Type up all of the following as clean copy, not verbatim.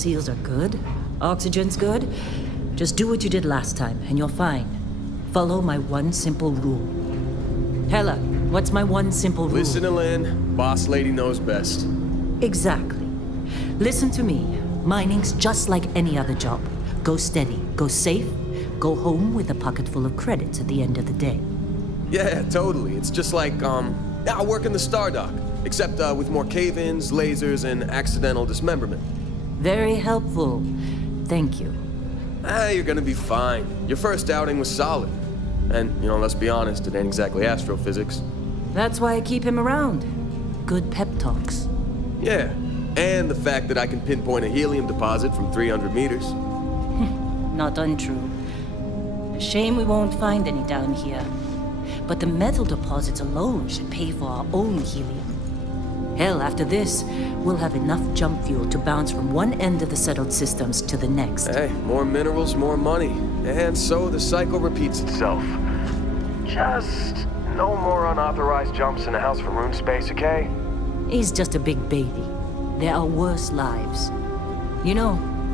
seals are good, oxygen's good, just do what you did last time and you're fine. Follow my one simple rule. Hella, what's my one simple rule? Listen to Lynn. Boss lady knows best. Exactly. Listen to me. Mining's just like any other job. Go steady, go safe, go home with a pocket full of credits at the end of the day. Yeah, totally. It's just like, I work in the Star Dock. Except with more cave-ins, lasers, and accidental dismemberment. Very helpful. Thank you. You're gonna be fine. Your first outing was solid. And, let's be honest, it ain't exactly astrophysics. That's why I keep him around. Good pep talks. Yeah, and the fact that I can pinpoint a helium deposit from 300 meters. Not untrue. A shame we won't find any down here. But the metal deposits alone should pay for our own helium. Hell, after this, we'll have enough jump fuel to bounce from one end of the settled systems to the next. Hey, more minerals, more money. And so the cycle repeats itself. Just no more unauthorized jumps in the house from room space, okay? He's just a big baby. There are worse lives.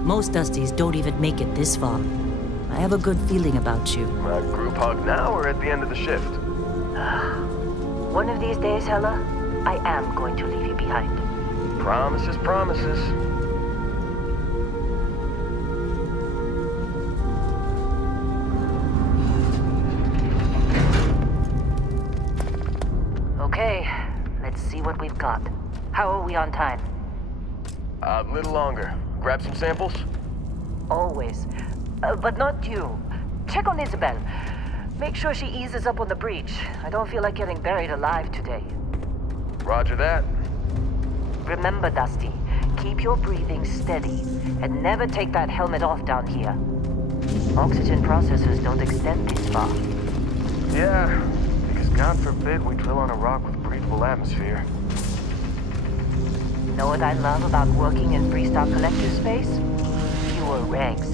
Most Dusties don't even make it this far. I have a good feeling about you. A group hug now or at the end of the shift? One of these days, Hella, I am going to leave you behind. Promises, promises. Okay, let's see what we've got. How are we on time? A little longer. Grab some samples? Always. But not you. Check on Isabel. Make sure she eases up on the breach. I don't feel like getting buried alive today. Roger that. Remember, Dusty, keep your breathing steady and never take that helmet off down here. Oxygen processors don't extend this far. Yeah, because God forbid we drill on a rock with breathable atmosphere. Know what I love about working in Freestar Collective space? Fewer regs.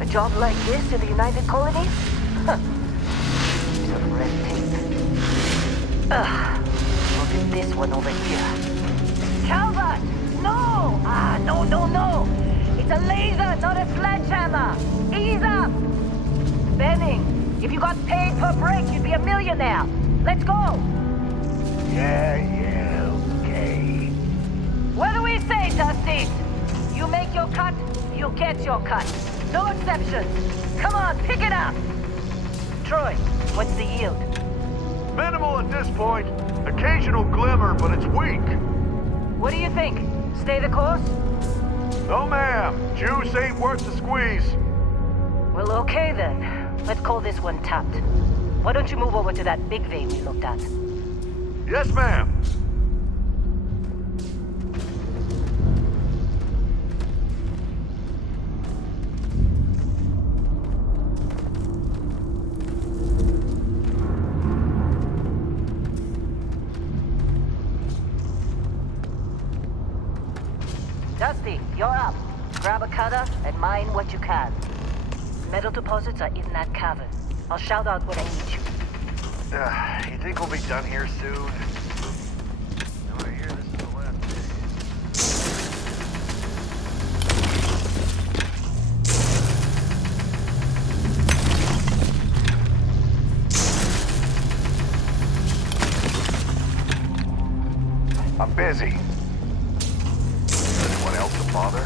A job like this in the United Colonies? Huh. Piece of red tape. Ugh. Look at this one over here. Calvert! No! No! It's a laser, not a sledgehammer! Ease up! Benning, if you got paid per break, you'd be a millionaire. Let's go! Yeah, okay. What do we say, Dusty? You make your cut, you get your cut. No exceptions. Come on, pick it up! Troy, what's the yield? Minimal at this point. Occasional glimmer, but it's weak. What do you think? Stay the course? No, ma'am. Juice ain't worth the squeeze. Well, okay then. Let's call this one tapped. Why don't you move over to that big vein we looked at? Yes, ma'am. Dusty, you're up. Grab a cutter and mine what you can. Metal deposits are in that cavern. I'll shout out when I need you. You think we'll be done here soon? I hear this is the last day. I'm busy. Anyone else to bother?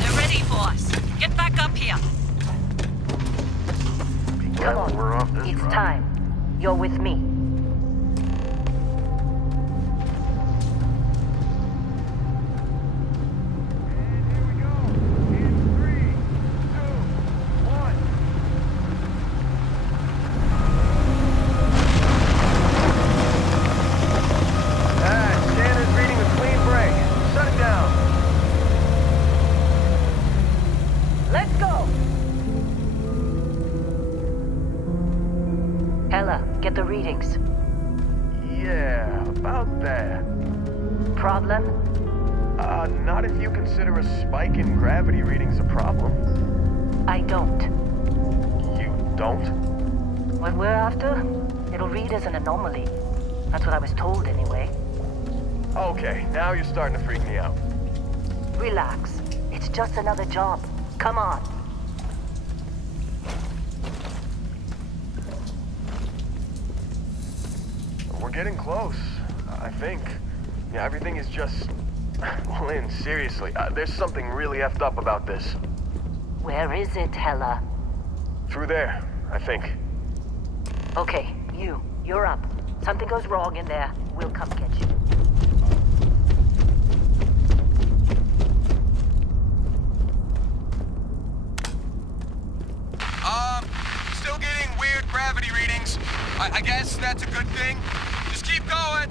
They're ready for us. Get back up here. Come on, We're off this it's run. time. You're with me. Standard reading a clean break. Shut it down. Let's go! Hella, get the readings. Yeah, about that. Problem? Not if you consider a spike in gravity readings a problem. I don't. You don't? What we're after, it'll read as an anomaly. That's what I was told anyway. Okay, now you're starting to freak me out. Relax. It's just another job. Come on. We're getting close, I think. Yeah, everything is just... Lynn, seriously, there's something really effed up about this. Where is it, Hella? Through there, I think. Okay, you're up. Something goes wrong in there, we'll come get you. Still getting weird gravity readings. I guess that's a good thing. Just keep going.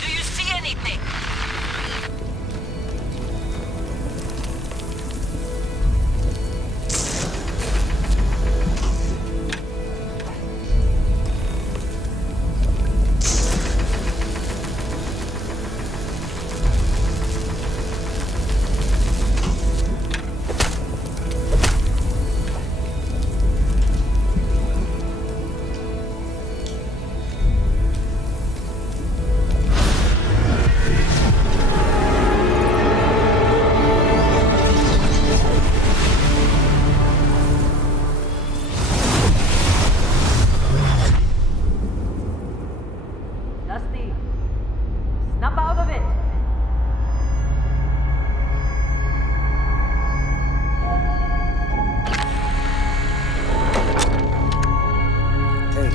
Do you see anything? Dusty, snap out of it! Hey,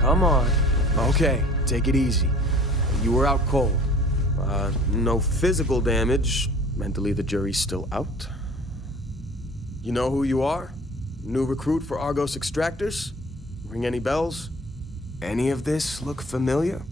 come on. Okay, take it easy. You were out cold. No physical damage. Mentally, the jury's still out. You know who you are? New recruit for Argos Extractors? Ring any bells? Any of this look familiar?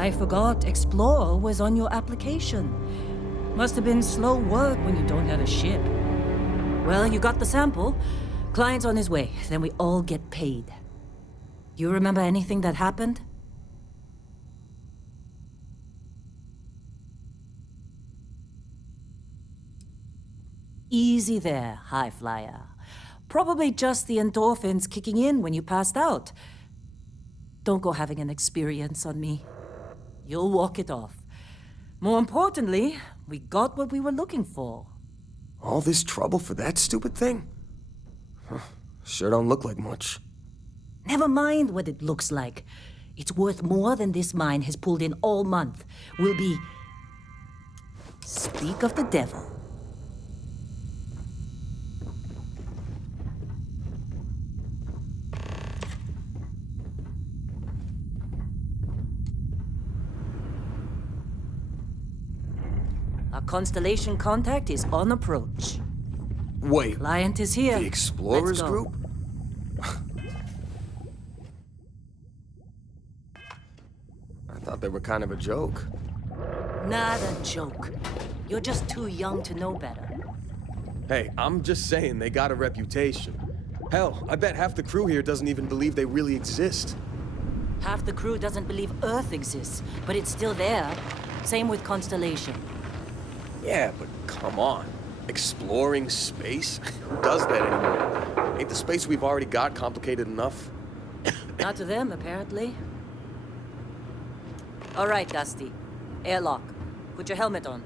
I forgot Explore was on your application. Must have been slow work when you don't have a ship. Well, you got the sample. Client's on his way, then we all get paid. You remember anything that happened? Easy there, high flyer. Probably just the endorphins kicking in when you passed out. Don't go having an experience on me. You'll walk it off. More importantly, we got what we were looking for. All this trouble for that stupid thing? Huh, sure don't look like much. Never mind what it looks like. It's worth more than this mine has pulled in all month. We'll be... Speak of the devil. Our constellation contact is on approach. Wait, Client is here. the Explorers Let's go. group? I thought they were kind of a joke. Not a joke. You're just too young to know better. Hey, I'm just saying they got a reputation. Hell, I bet half the crew here doesn't even believe they really exist. Half the crew doesn't believe Earth exists, but it's still there. Same with Constellation. Yeah, but come on. Exploring space? Who does that anymore? Ain't the space we've already got complicated enough? Not to them, apparently. All right, Dusty. Airlock. Put your helmet on.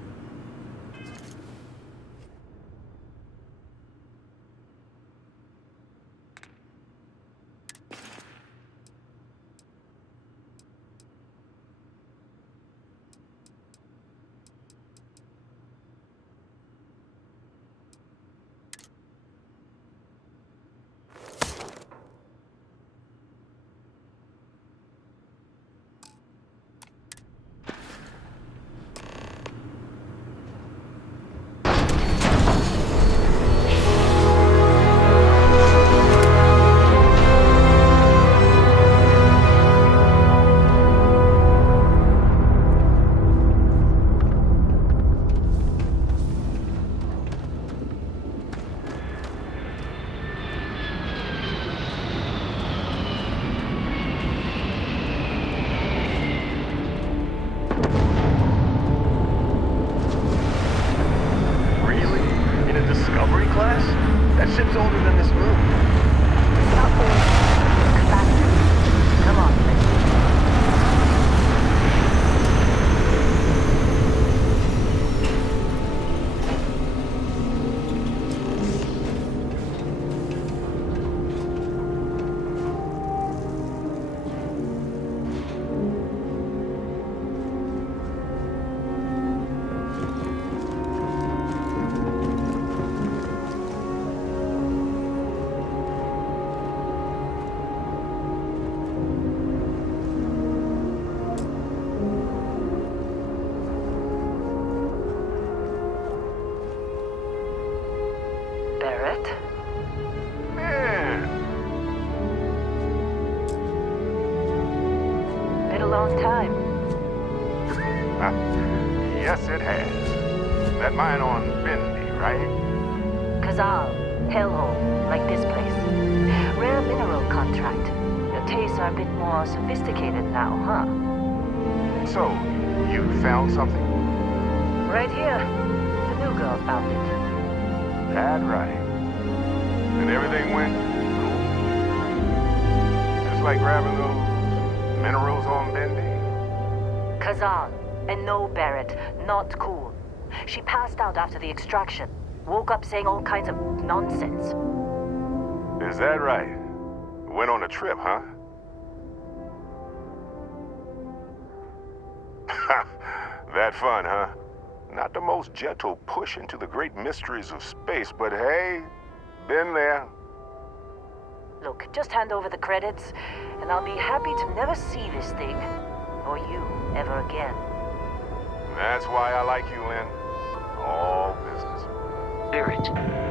That ship's older than this moon. Not old. It's faster. Come on, let's time. Yes, it has. That mine on Bendy, right? Kazal, hellhole, like this place. Rare mineral contract. Your tastes are a bit more sophisticated now, huh? So, you found something? Right here. The new girl found it. That right. And everything went cool? Just like grabbing those minerals on Bendy? Kazan. And no, Barrett, not cool. She passed out after the extraction. Woke up saying all kinds of nonsense. Is that right? Went on a trip, huh? That fun, huh? Not the most gentle push into the great mysteries of space, but hey, been there. Look, just hand over the credits, and I'll be happy to never see this thing, or you, ever again. That's why I like you, Lynn. All business. Barrett,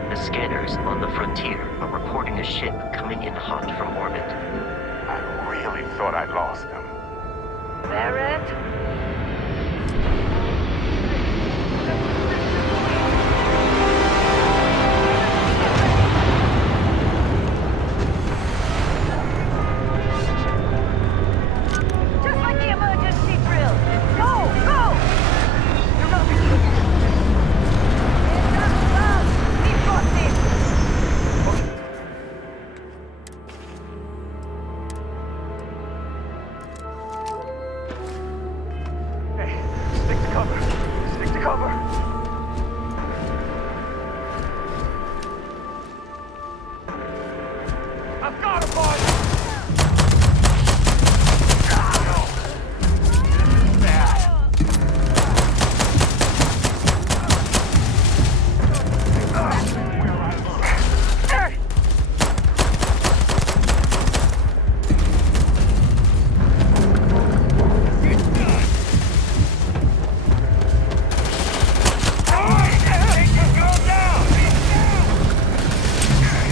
the scanners on the frontier are reporting a ship coming in hot from orbit. I really thought I'd lost them. Barrett? Just like the emergency drill. Go! Go! You're not beginning. We've got this. Hey, stick to cover. Stick to cover. I've got a boy!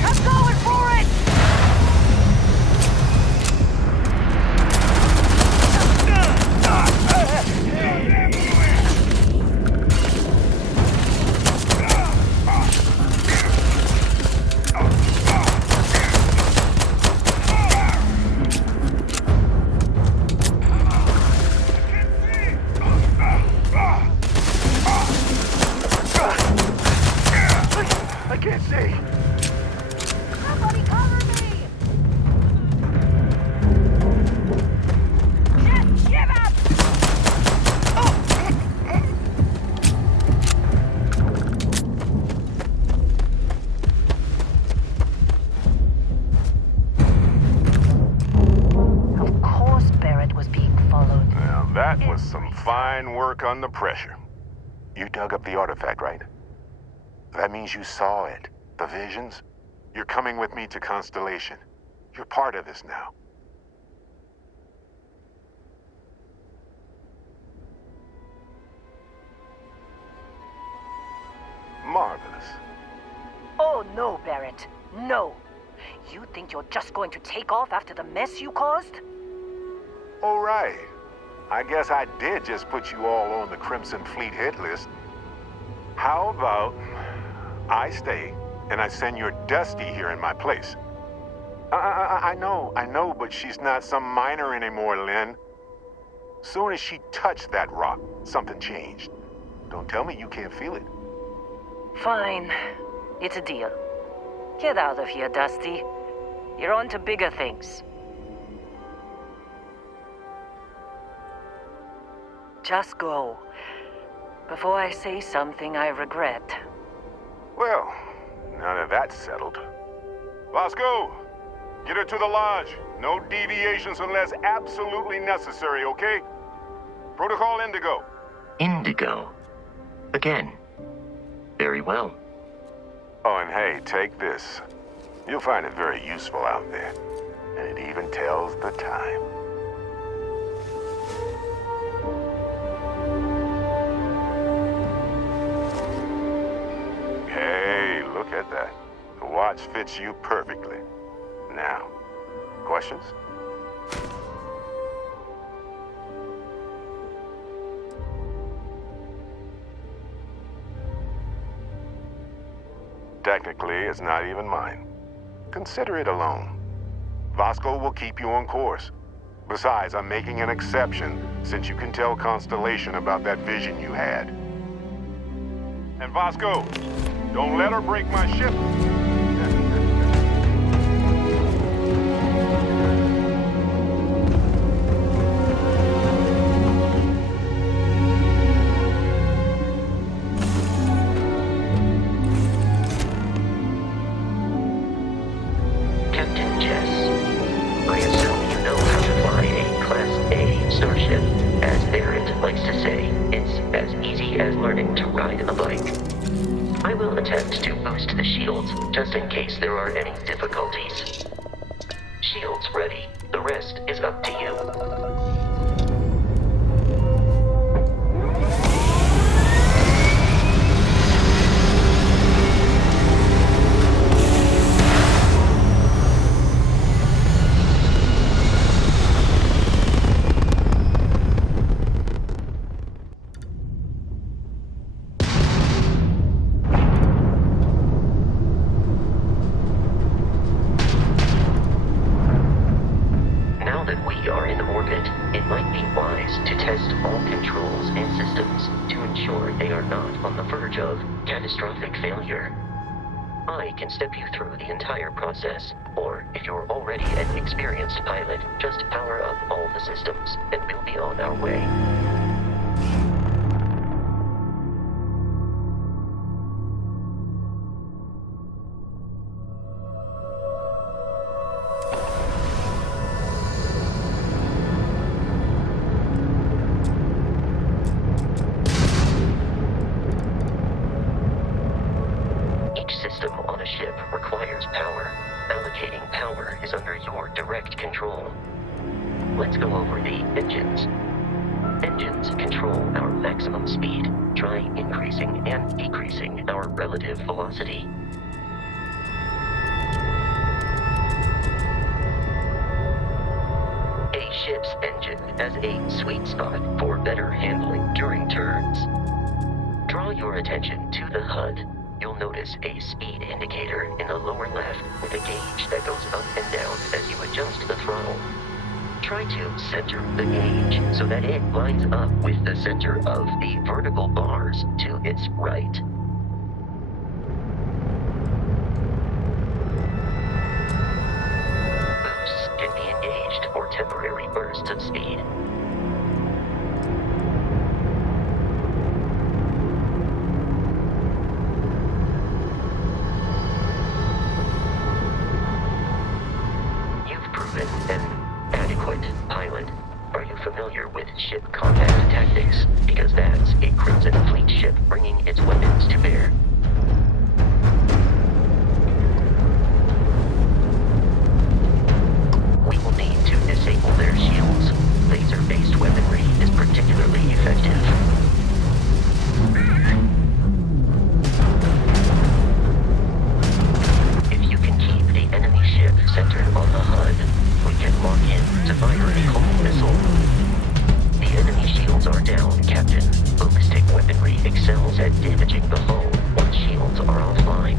I'm going for it! I can't see. Somebody cover me! Just give up! Of course Barrett was being followed. Now, that was some fine work under pressure. You dug up the artifact, right? That means you saw it. The visions? You're coming with me to Constellation. You're part of this now. Marvelous. Oh no, Barrett. No. You think you're just going to take off after the mess you caused? All right. I guess I did just put you all on the Crimson Fleet hit list. How about I stay and I send your Dusty here in my place? I know, but she's not some minor anymore, Lynn. Soon as she touched that rock, something changed. Don't tell me you can't feel it. Fine. It's a deal. Get out of here, Dusty. You're on to bigger things. Just go. Before I say something I regret. Well, now that that's settled. Vasco, get her to the lodge. No deviations unless absolutely necessary, okay? Protocol Indigo. Indigo. Again. Very well. Oh, and hey, take this. You'll find it very useful out there. And it even tells the time. Hey, look at that. The watch fits you perfectly. Now, questions? Technically, it's not even mine. Consider it a loan. Vasco will keep you on course. Besides, I'm making an exception since you can tell Constellation about that vision you had. And Vasco, don't let her break my ship. Captain Jess, I assume you know how to fly a Class A starship. As Barrett likes to say, it's as easy as learning to ride a bike. I will attempt to boost the shields, just in case there are any difficulties. Shields ready. The rest is up to you. orbit, it might be wise to test all controls and systems to ensure they are not on the verge of catastrophic failure. I can step you through the entire process, or if you're already an experienced pilot, just power up all the systems, and we'll be on our way. Let's go over the engines. Engines control our maximum speed. Try increasing and decreasing our relative velocity. A ship's engine has a sweet spot for better handling during turns. Draw your attention to the HUD. You'll notice a speed indicator in the lower left with a gauge that goes up and down as you adjust the throttle. Try to center the gauge so that it lines up with the center of the vertical bars to its right. Boosts can be engaged for temporary bursts of speed. You've proven an adequate pilot. Are you familiar with ship combat tactics? Because that's a Crimson Fleet ship bringing its weapons to bear. We will need to disable their shields. Laser-based weaponry is particularly effective. If you can keep the enemy ship centered on the HUD, we can lock in to fire a hull missile. The enemy shields are down, Captain. Ballistic weaponry excels at damaging the hull once shields are offline.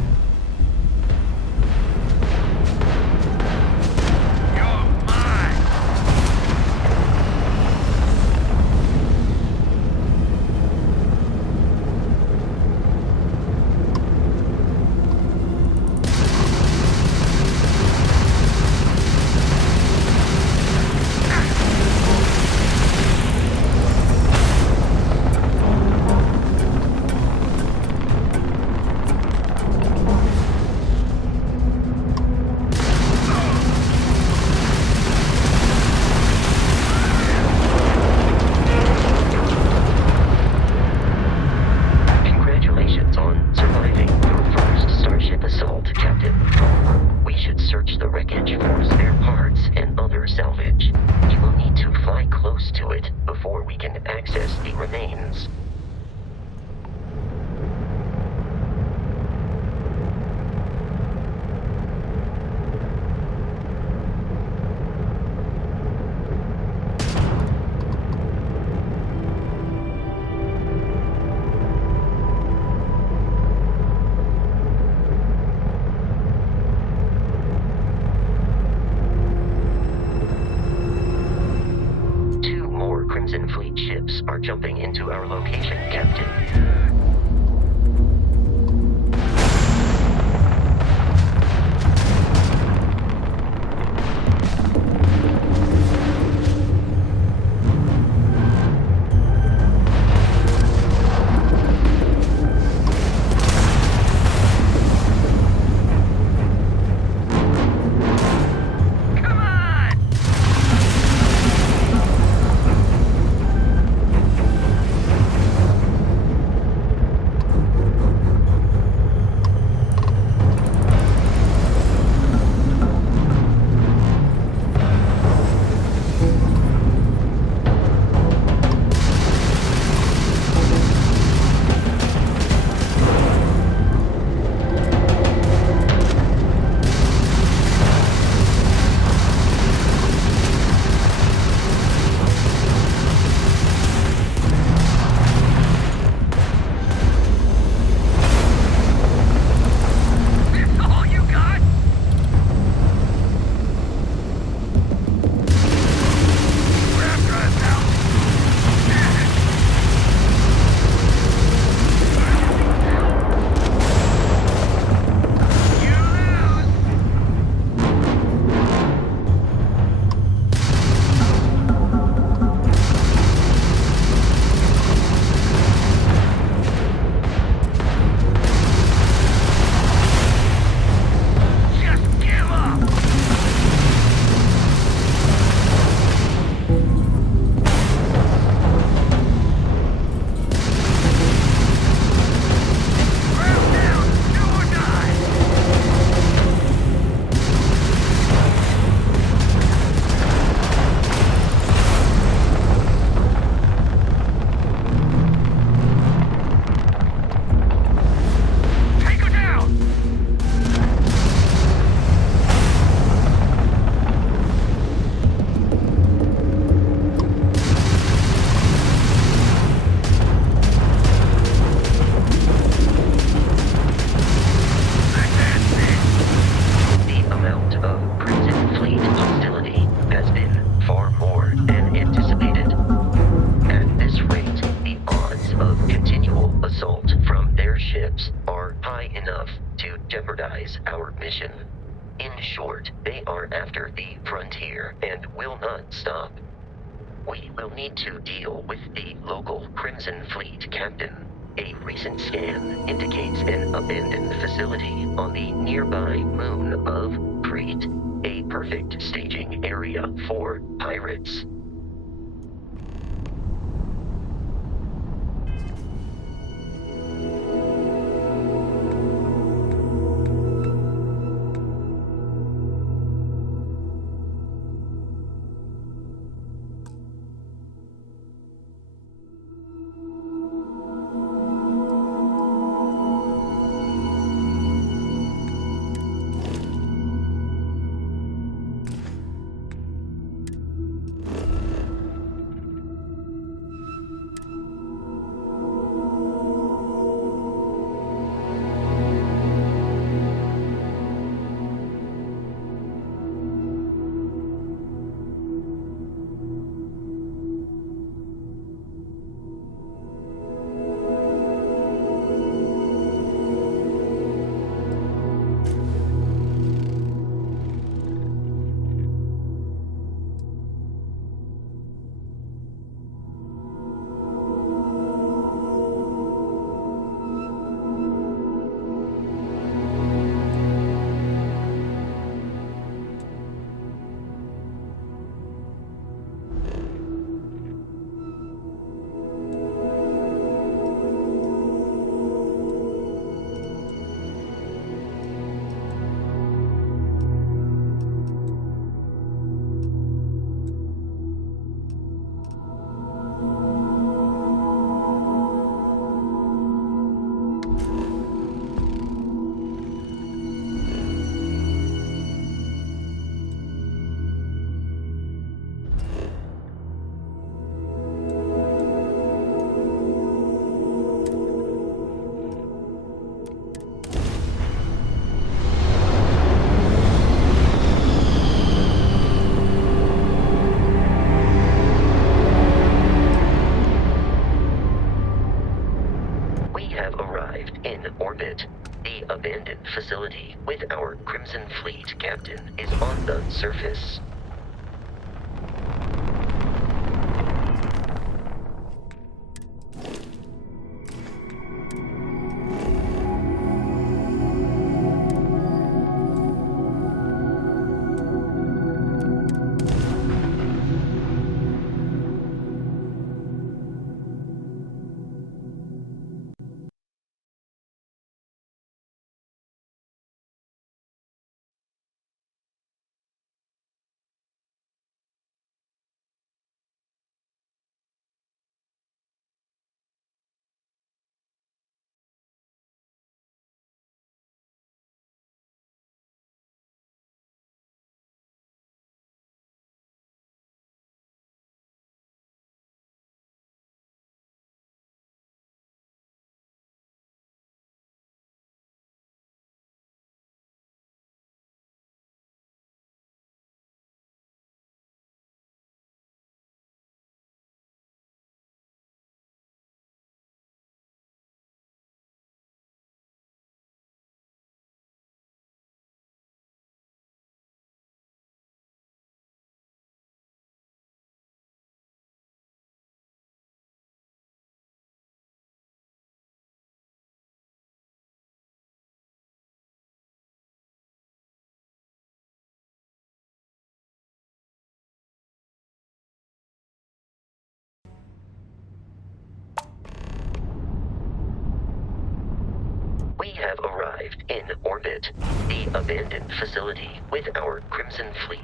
Crimson Fleet ships are jumping into our location, Captain. their mission. In short, they are after the frontier and will not stop. We will need to deal with the local Crimson Fleet captain. A recent scan indicates an abandoned facility on the nearby moon of Crete, a perfect staging area for pirates. Facility with our Crimson Fleet captain is on the surface. We have arrived in orbit, the abandoned facility with our Crimson Fleet.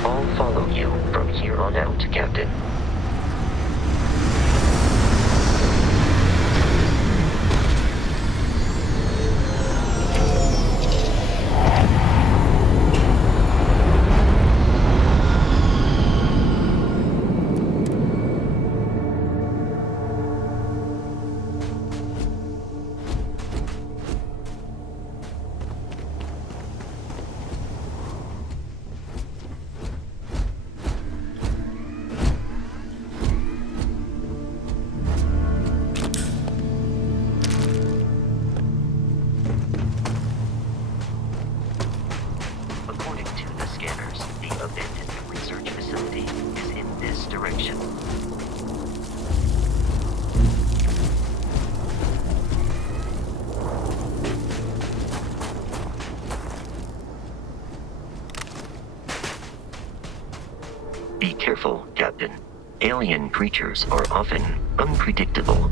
I'll follow you from here on out, Captain. direction. Be careful, Captain. Alien creatures are often unpredictable.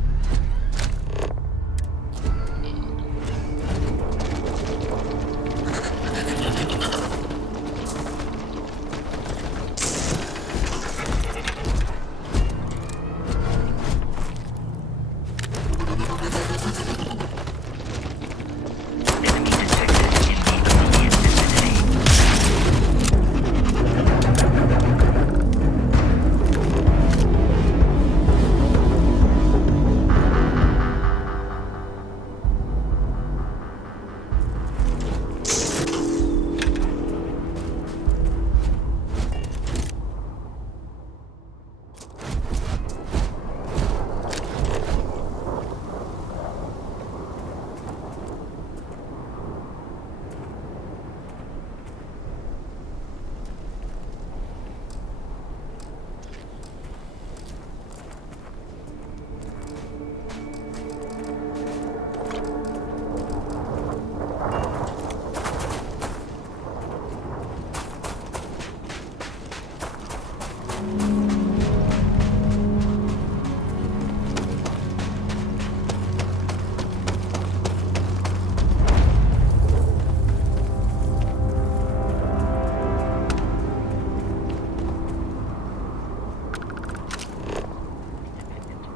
Enemy detected in the immediate vicinity.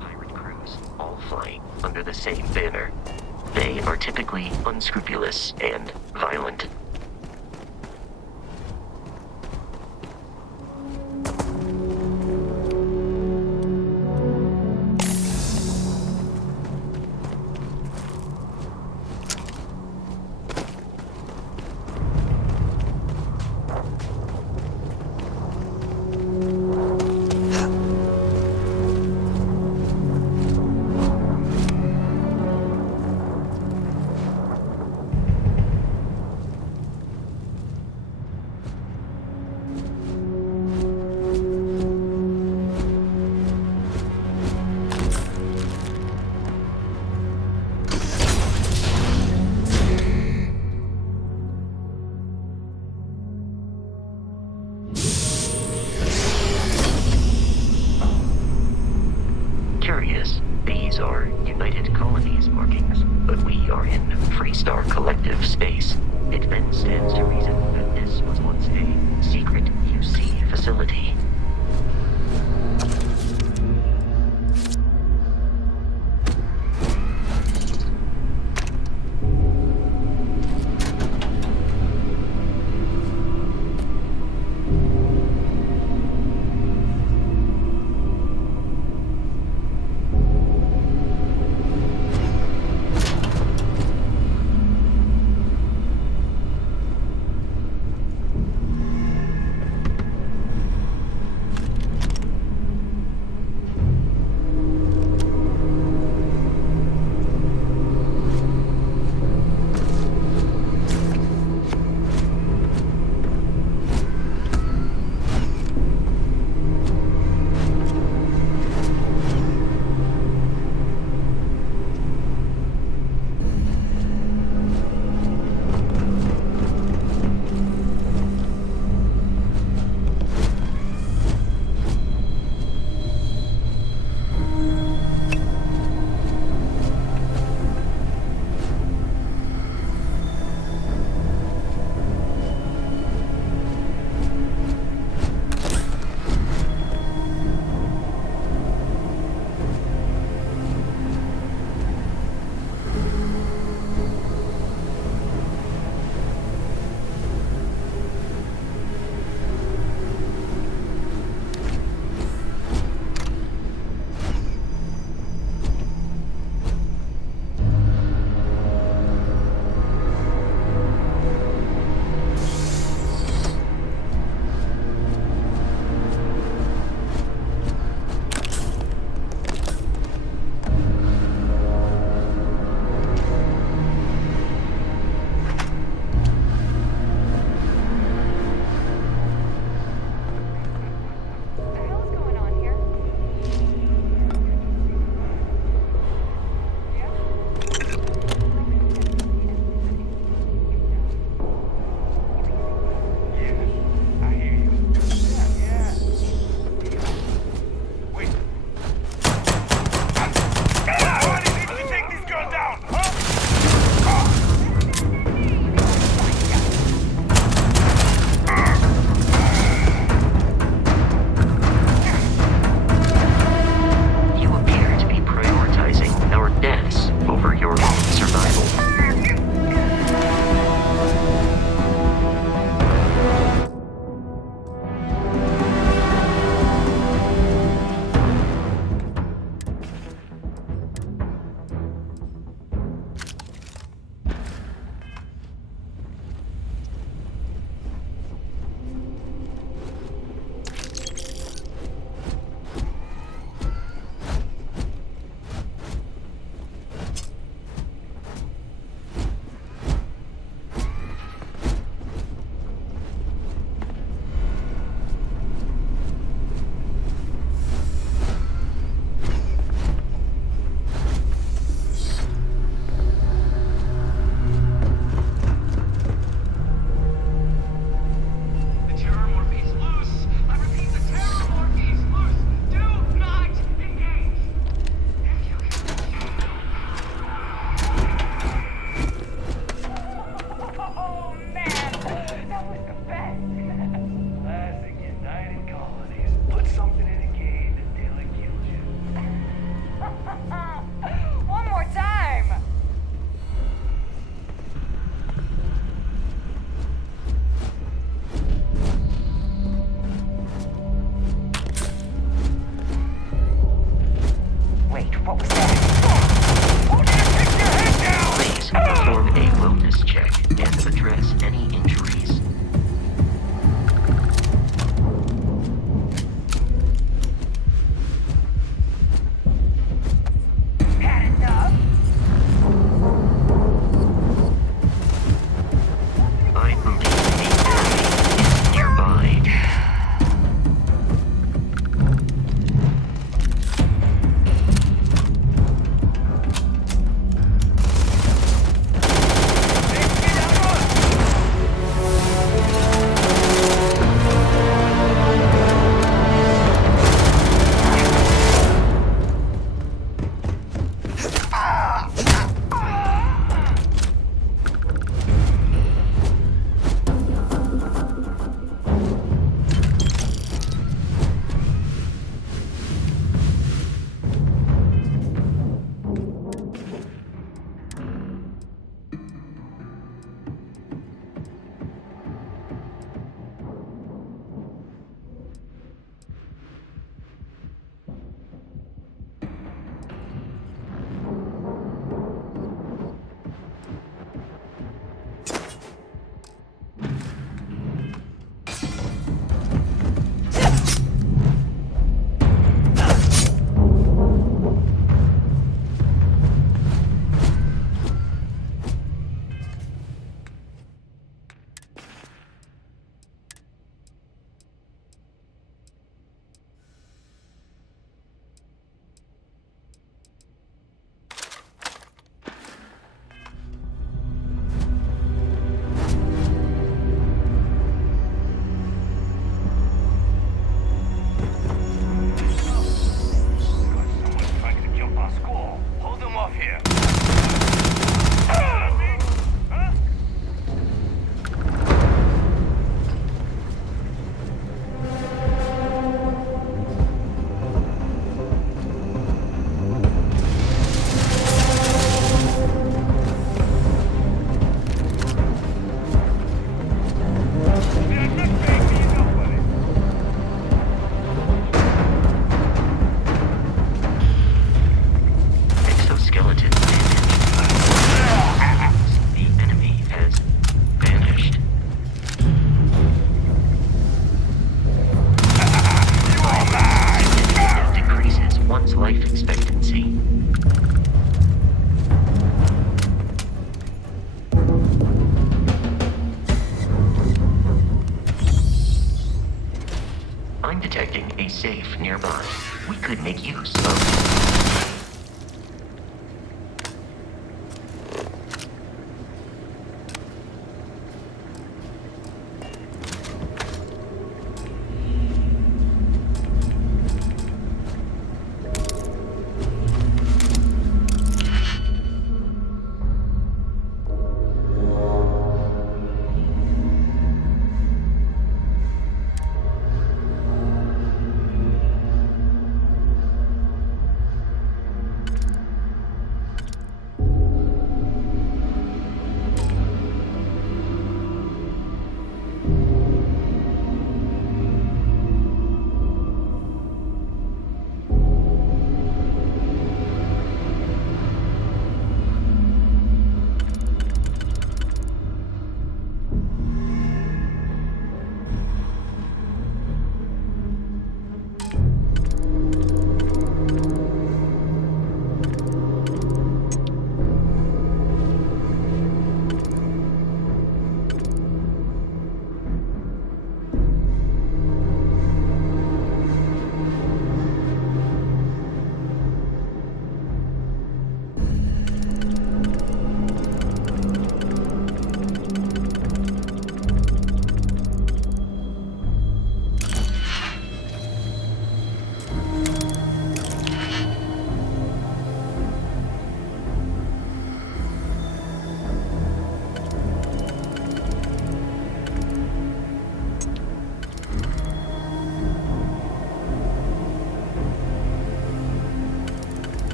Pirate crews, all flying under the same banner. They are typically unscrupulous and violent. Curious, these are United Colonies markings, but we are in Freestar Collective space. It then stands to reason that this was once a secret UC facility. detecting a safe nearby. We could make use of...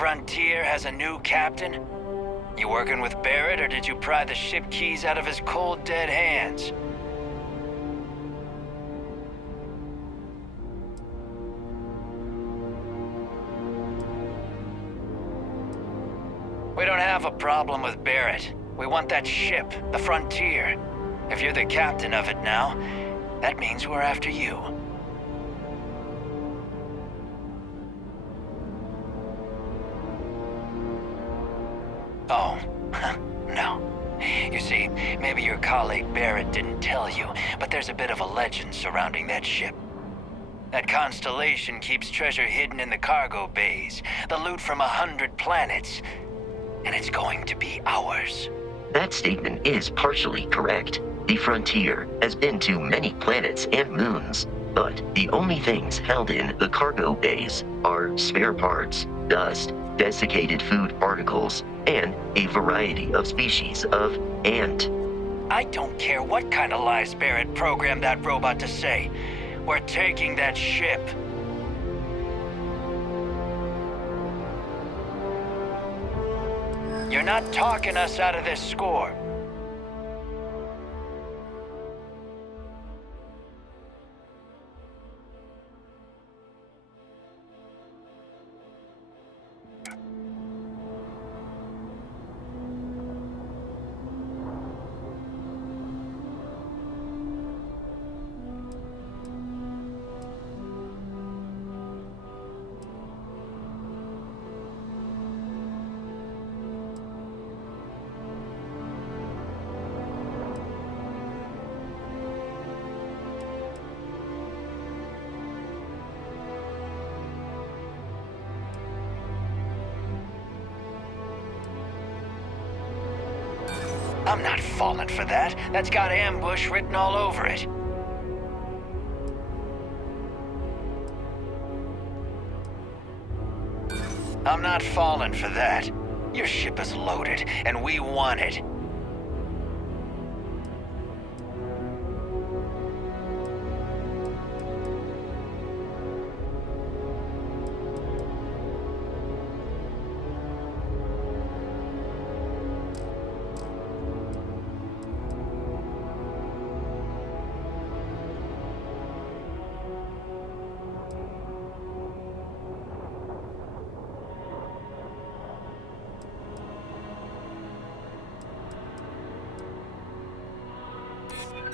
Frontier has a new captain? You working with Barrett, or did you pry the ship keys out of his cold, dead hands? We don't have a problem with Barrett. We want that ship, the Frontier. If you're the captain of it now, that means we're after you. Oh, no. You see, maybe your colleague Barrett didn't tell you, but there's a bit of a legend surrounding that ship. That constellation keeps treasure hidden in the cargo bays, the loot from 100 planets. it's going to be ours. That statement is partially correct. The frontier has been to many planets and moons, but the only things held in the cargo bays are spare parts, dust, desiccated food particles, and a variety of species of ant. I don't care what kind of lies Barrett programmed that robot to say. We're taking that ship. You're not talking us out of this score. I'm not falling for that. That's got ambush written all over it. I'm not falling for that. Your ship is loaded, and we want it.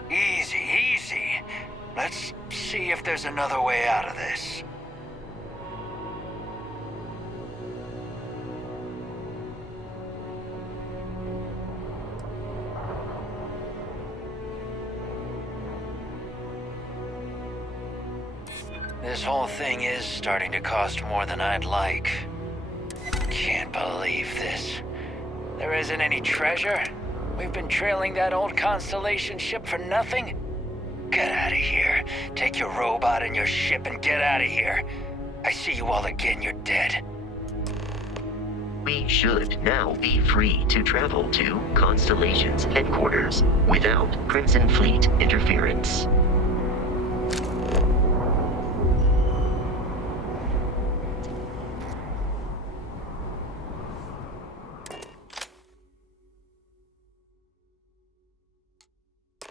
Easy, easy. Let's see if there's another way out of this. This whole thing is starting to cost more than I'd like. Can't believe this. There isn't any treasure? We've been trailing that old Constellation ship for nothing? Get out of here. Take your robot and your ship and get out of here. I see you all again, you're dead. We should now be free to travel to Constellation's headquarters without Crimson Fleet interference.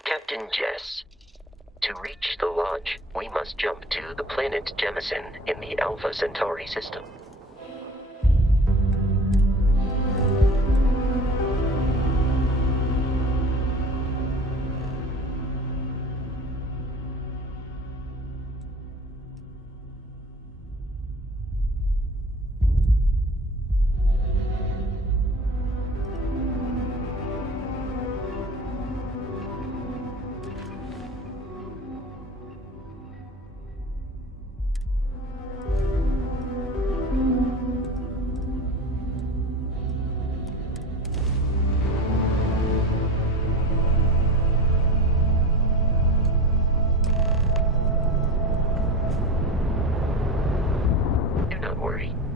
Captain Jess, to reach the Lodge, we must jump to the planet Jemison in the Alpha Centauri system.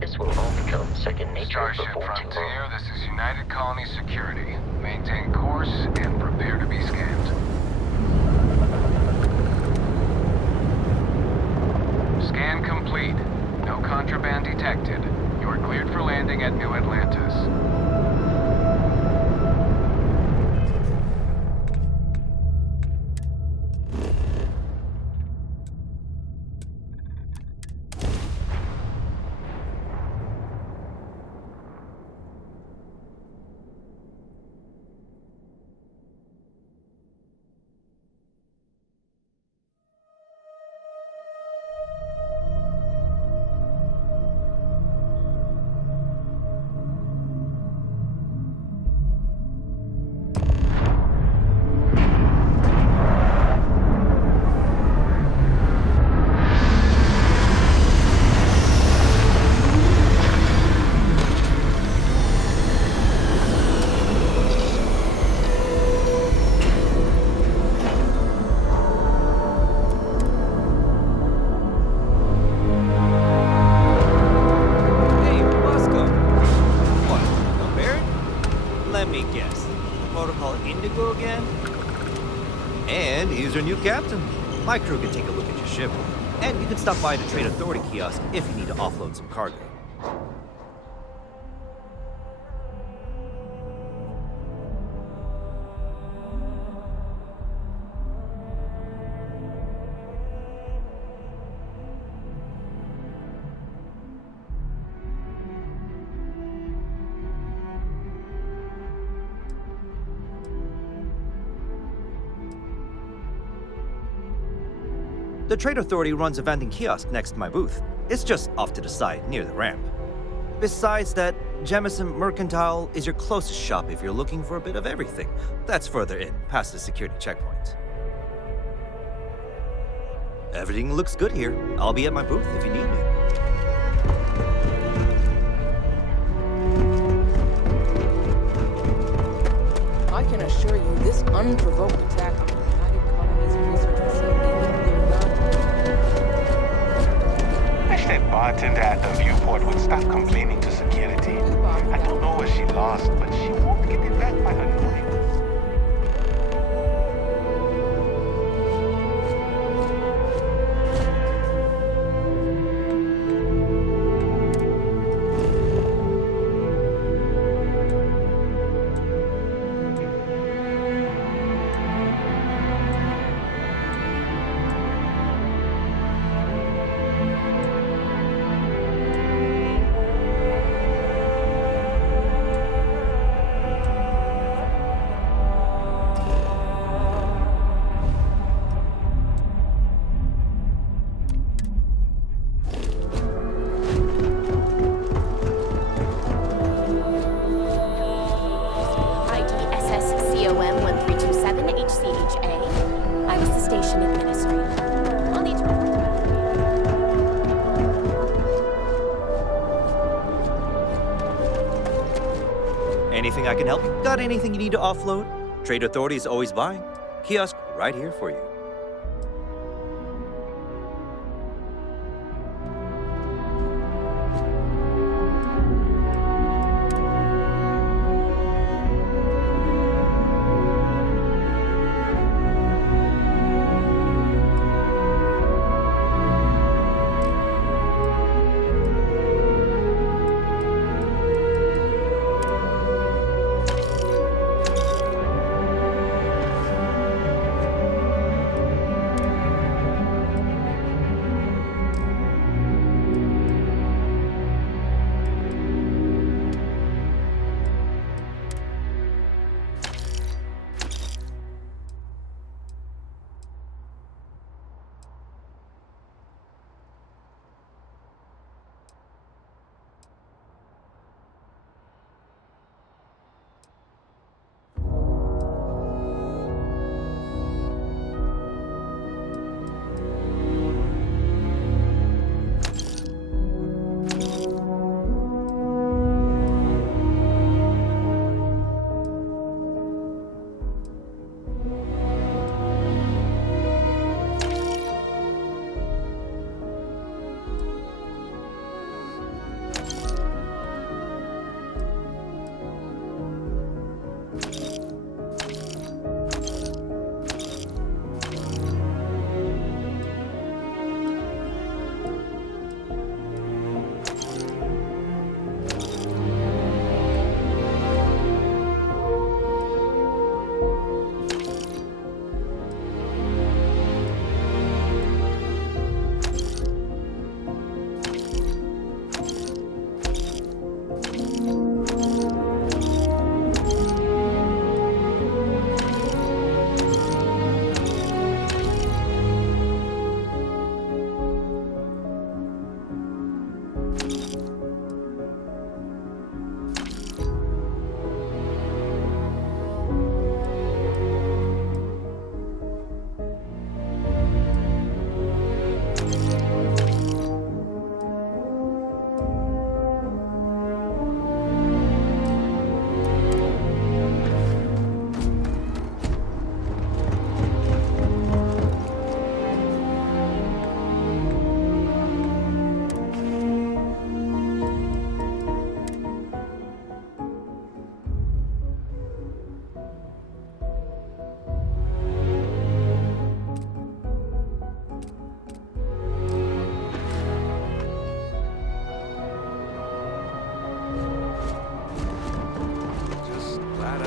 This will all become second nature Starship before too Frontier, long. this is United Colony Security. Maintain course and prepare to be scanned. Scan complete. No contraband detected. You are cleared for landing at New Atlantis. Let me guess. Protocol Indigo again? And here's your new captain. My crew can take a look at your ship. And you can stop by the Trade Authority kiosk if you need to offload some cargo. The Trade Authority runs a vending kiosk next to my booth. It's just off to the side, near the ramp. Besides that, Jemison Mercantile is your closest shop if you're looking for a bit of everything. That's further in, past the security checkpoint. Everything looks good here. I'll be at my booth if you need me. I can assure you this unprovoked attack on the United Colonies research facility will not... Wish that bartender at the viewport would stop complaining to security. I don't know what she lost, but she won't get it back by her noise. Anything I can help? Got anything you need to offload? Trade Authority is always buying. Kiosk right here for you.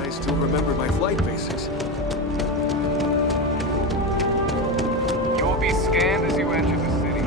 I still remember my flight basics. You will be scanned as you enter the city.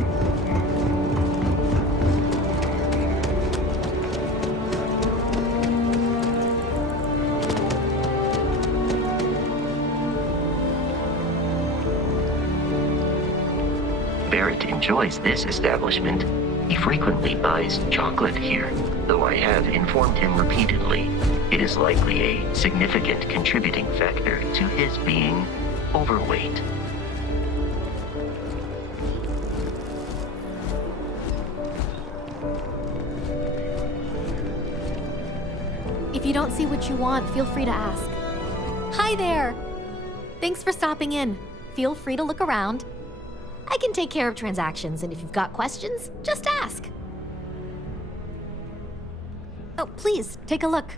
Barrett enjoys this establishment. He frequently buys chocolate here, though I have informed him repeatedly it is likely a significant contributing factor to his being overweight. If you don't see what you want, feel free to ask. Hi there! Thanks for stopping in. Feel free to look around. I can take care of transactions, and if you've got questions, just ask. Oh, please, take a look.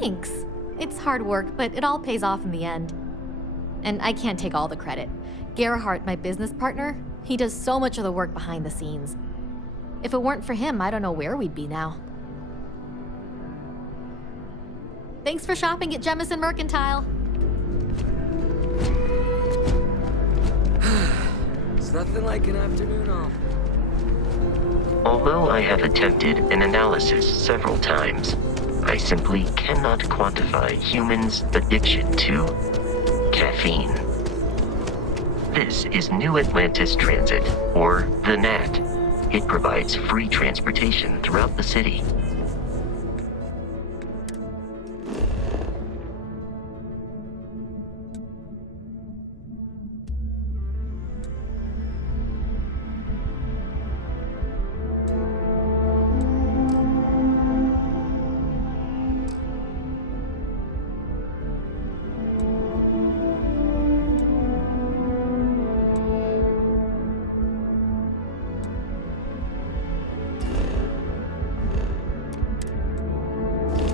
Thanks. It's hard work, but it all pays off in the end. And I can't take all the credit. Gerhardt, my business partner, he does so much of the work behind the scenes. If it weren't for him, I don't know where we'd be now. Thanks for shopping at Jemison Mercantile. It's nothing like an afternoon off. Although I have attempted an analysis several times, I simply cannot quantify humans' addiction to caffeine. This is New Atlantis Transit, or the NAT. It provides free transportation throughout the city.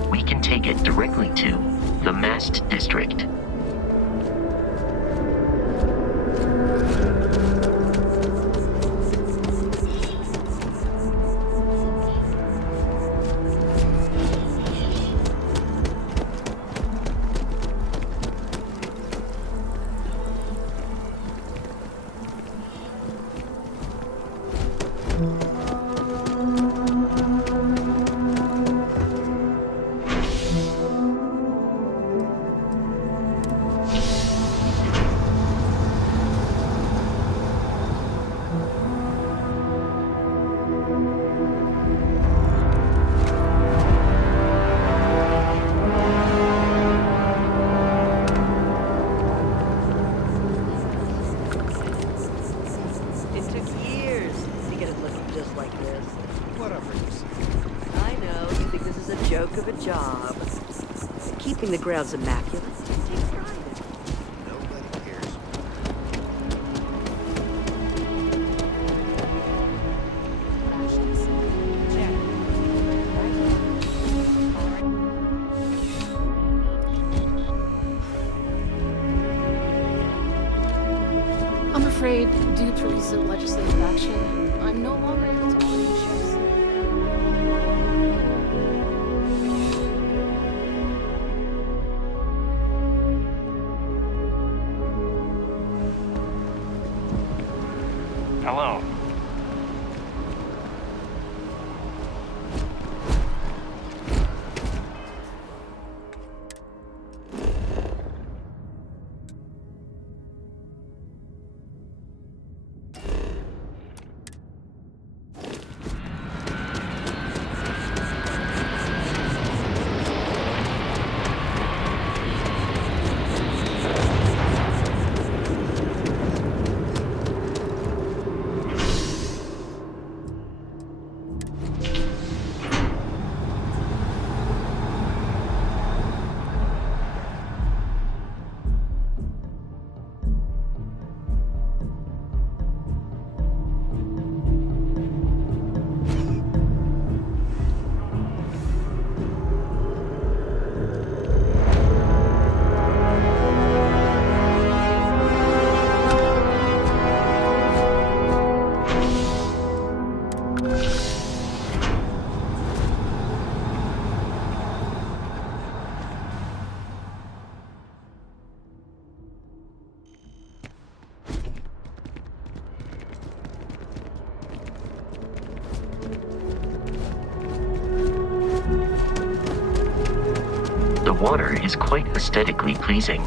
We can take it directly to the Mast District. Keeping the grounds immaculate. Take pride in it. Nobody cares. I'm afraid, due to recent legislative action, I'm no longer able to own shows. alone. The water is quite aesthetically pleasing.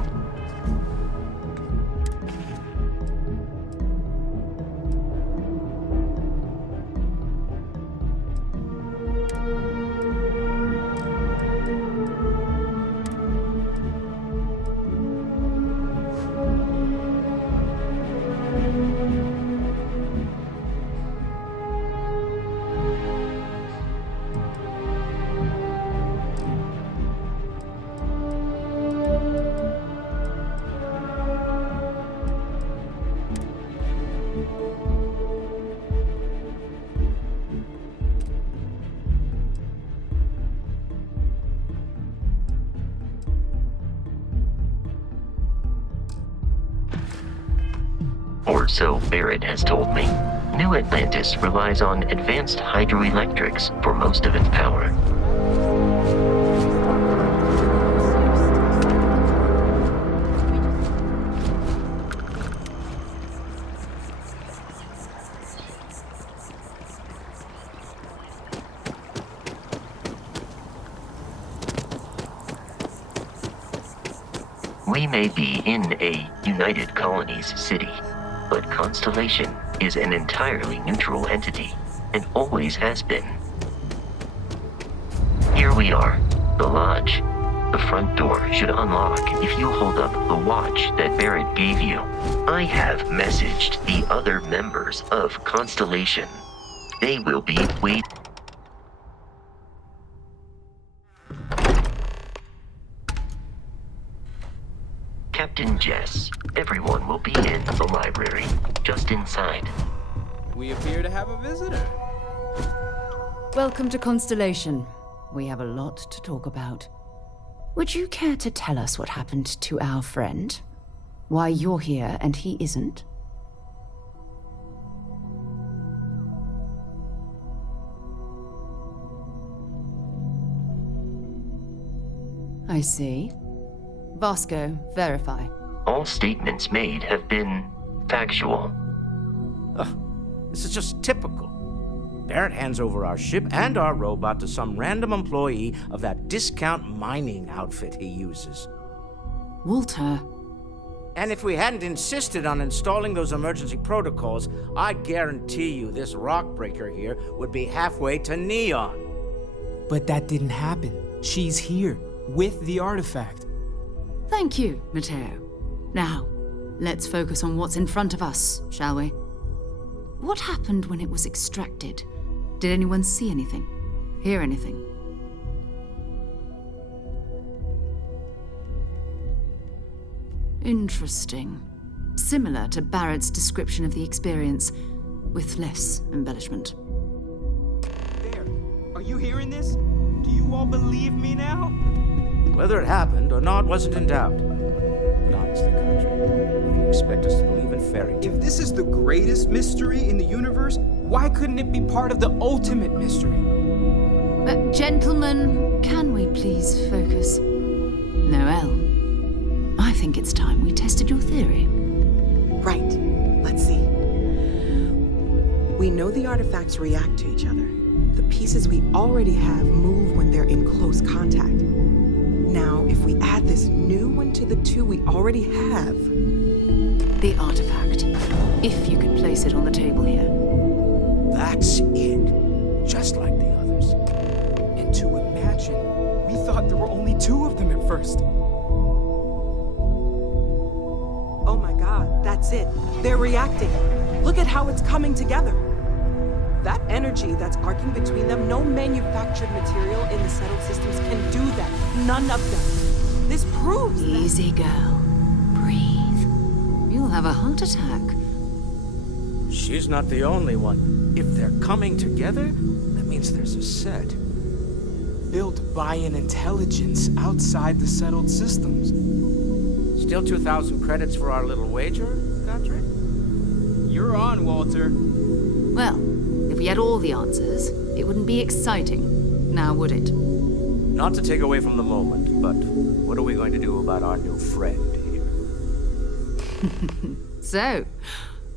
Or so Barrett has told me. New Atlantis relies on advanced hydroelectrics for most of its power. We may be in a United Colonies city, but Constellation is an entirely neutral entity, and always has been. Here we are, the lodge. The front door should unlock if you hold up the watch that Barrett gave you. I have messaged the other members of Constellation. They will be waiting. Captain Jess, everyone will be in the library, just inside. We appear to have a visitor. Welcome to Constellation. We have a lot to talk about. Would you care to tell us what happened to our friend? Why you're here and he isn't? I see. Vasco, verify. All statements made have been factual. This is just typical. Barrett hands over our ship and our robot to some random employee of that discount mining outfit he uses. Walter. And if we hadn't insisted on installing those emergency protocols, I guarantee you this rock breaker here would be halfway to Neon. But that didn't happen. She's here, with the artifact. Thank you, Matteo. Now, let's focus on what's in front of us, shall we? What happened when it was extracted? Did anyone see anything? Hear anything? Interesting. Similar to Barrett's description of the experience, with less embellishment. There. Are you hearing this? Do you all believe me now? Whether it happened or not wasn't in doubt. But honestly, Country, if you expect us to believe in fairy tales... If this is the greatest mystery in the universe, why couldn't it be part of the ultimate mystery? But gentlemen, can we please focus? Noel, I think it's time we tested your theory. Right. Let's see. We know the artifacts react to each other. The pieces we already have move when they're in close contact. Now, if we add this new one to the two we already have... The artifact. If you could place it on the table here. That's it. Just like the others. And to imagine, we thought there were only 2 of them at first. Oh my god, that's it. They're reacting. Look at how it's coming together. That energy that's arcing between them, no manufactured material in the settled systems can do that. None of them. This proves Easy, girl. Breathe. You'll have a heart attack. She's not the only one. If they're coming together, that means there's a set. Built by an intelligence outside the settled systems. Still 2,000 credits for our little wager, Godric? You're on, Walter. Well, if we had all the answers, it wouldn't be exciting, now would it? Not to take away from the moment, but what are we going to do about our new friend here? So,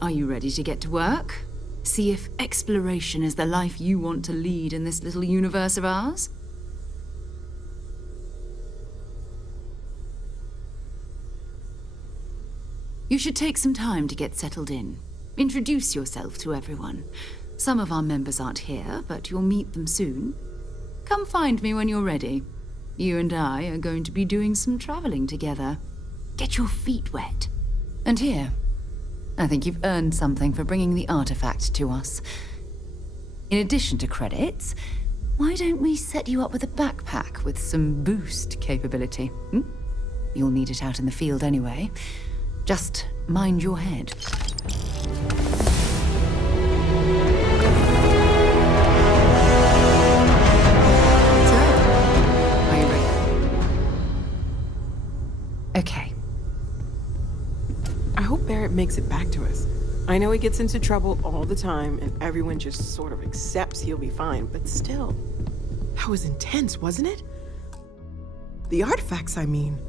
are you ready to get to work? See if exploration is the life you want to lead in this little universe of ours? You should take some time to get settled in. Introduce yourself to everyone. Some of our members aren't here, but you'll meet them soon. Come find me when you're ready. You and I are going to be doing some traveling together. Get your feet wet. And here, I think you've earned something for bringing the artifact to us. In addition to credits, why don't we set you up with a backpack with some boost capability? You'll need it out in the field anyway. Just mind your head. Okay. I hope Barrett makes it back to us. I know he gets into trouble all the time, and everyone just sort of accepts he'll be fine, but still. That was intense, wasn't it? The artifacts, I mean.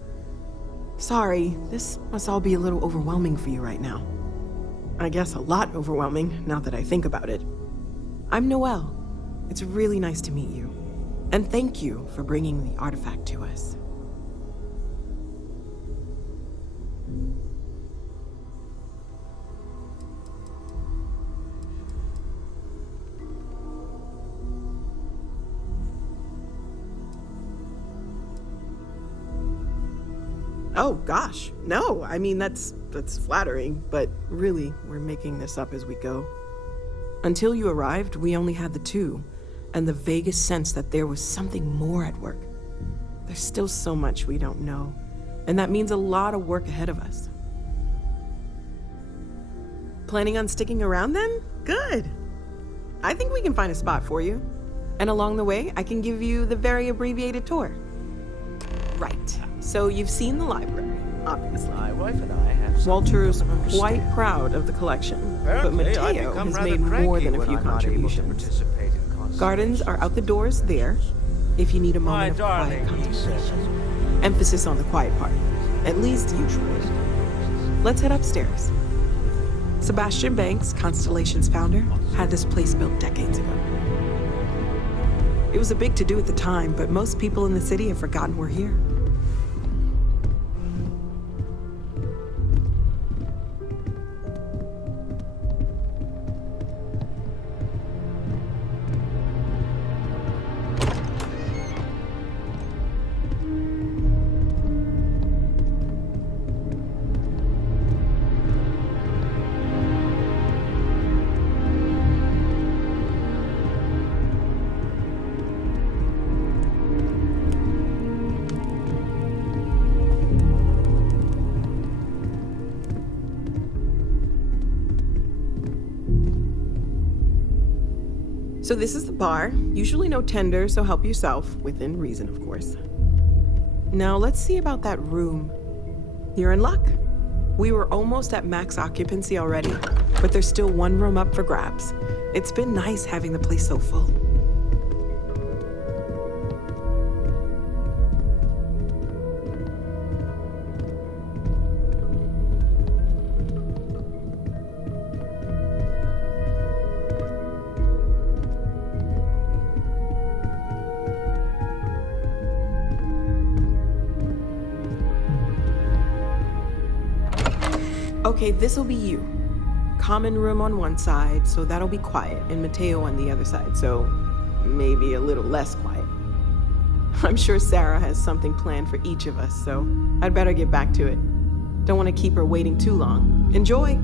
Sorry, this must all be a little overwhelming for you right now. I guess a lot overwhelming, now that I think about it. I'm Noelle. It's really nice to meet you. And thank you for bringing the artifact to us. Oh, gosh. No, I mean, that's flattering, but really, we're making this up as we go. Until you arrived, we only had the 2, and the vaguest sense that there was something more at work. There's still so much we don't know, and that means a lot of work ahead of us. Planning on sticking around then? Good. I think we can find a spot for you. And along the way, I can give you the very abbreviated tour. Right. So you've seen the library, obviously. My wife and I have Walter's quite proud of the collection, but Mateo has made more than a few contributions. Gardens are out the doors there, if you need a moment of quiet contemplation. Emphasis on the quiet part, at least usually. Let's head upstairs. Sebastian Banks, Constellation's founder, had this place built decades ago. It was a big to-do at the time, but most people in the city have forgotten we're here. So this is the bar. Usually no tender, so help yourself, within reason, of course. Now let's see about that room. You're in luck. We were almost at max occupancy already, but there's still one room up for grabs. It's been nice having the place so full. Okay, this'll be you. Common room on one side, so that'll be quiet, and Mateo on the other side, so maybe a little less quiet. I'm sure Sarah has something planned for each of us, so I'd better get back to it. Don't want to keep her waiting too long. Enjoy!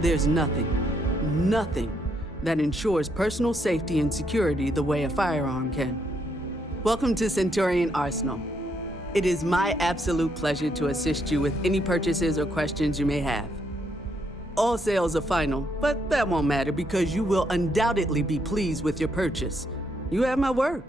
There's nothing that ensures personal safety and security the way a firearm can. Welcome to Centurion Arsenal. It is my absolute pleasure to assist you with any purchases or questions you may have. All sales are final, but that won't matter because you will undoubtedly be pleased with your purchase. You have my word.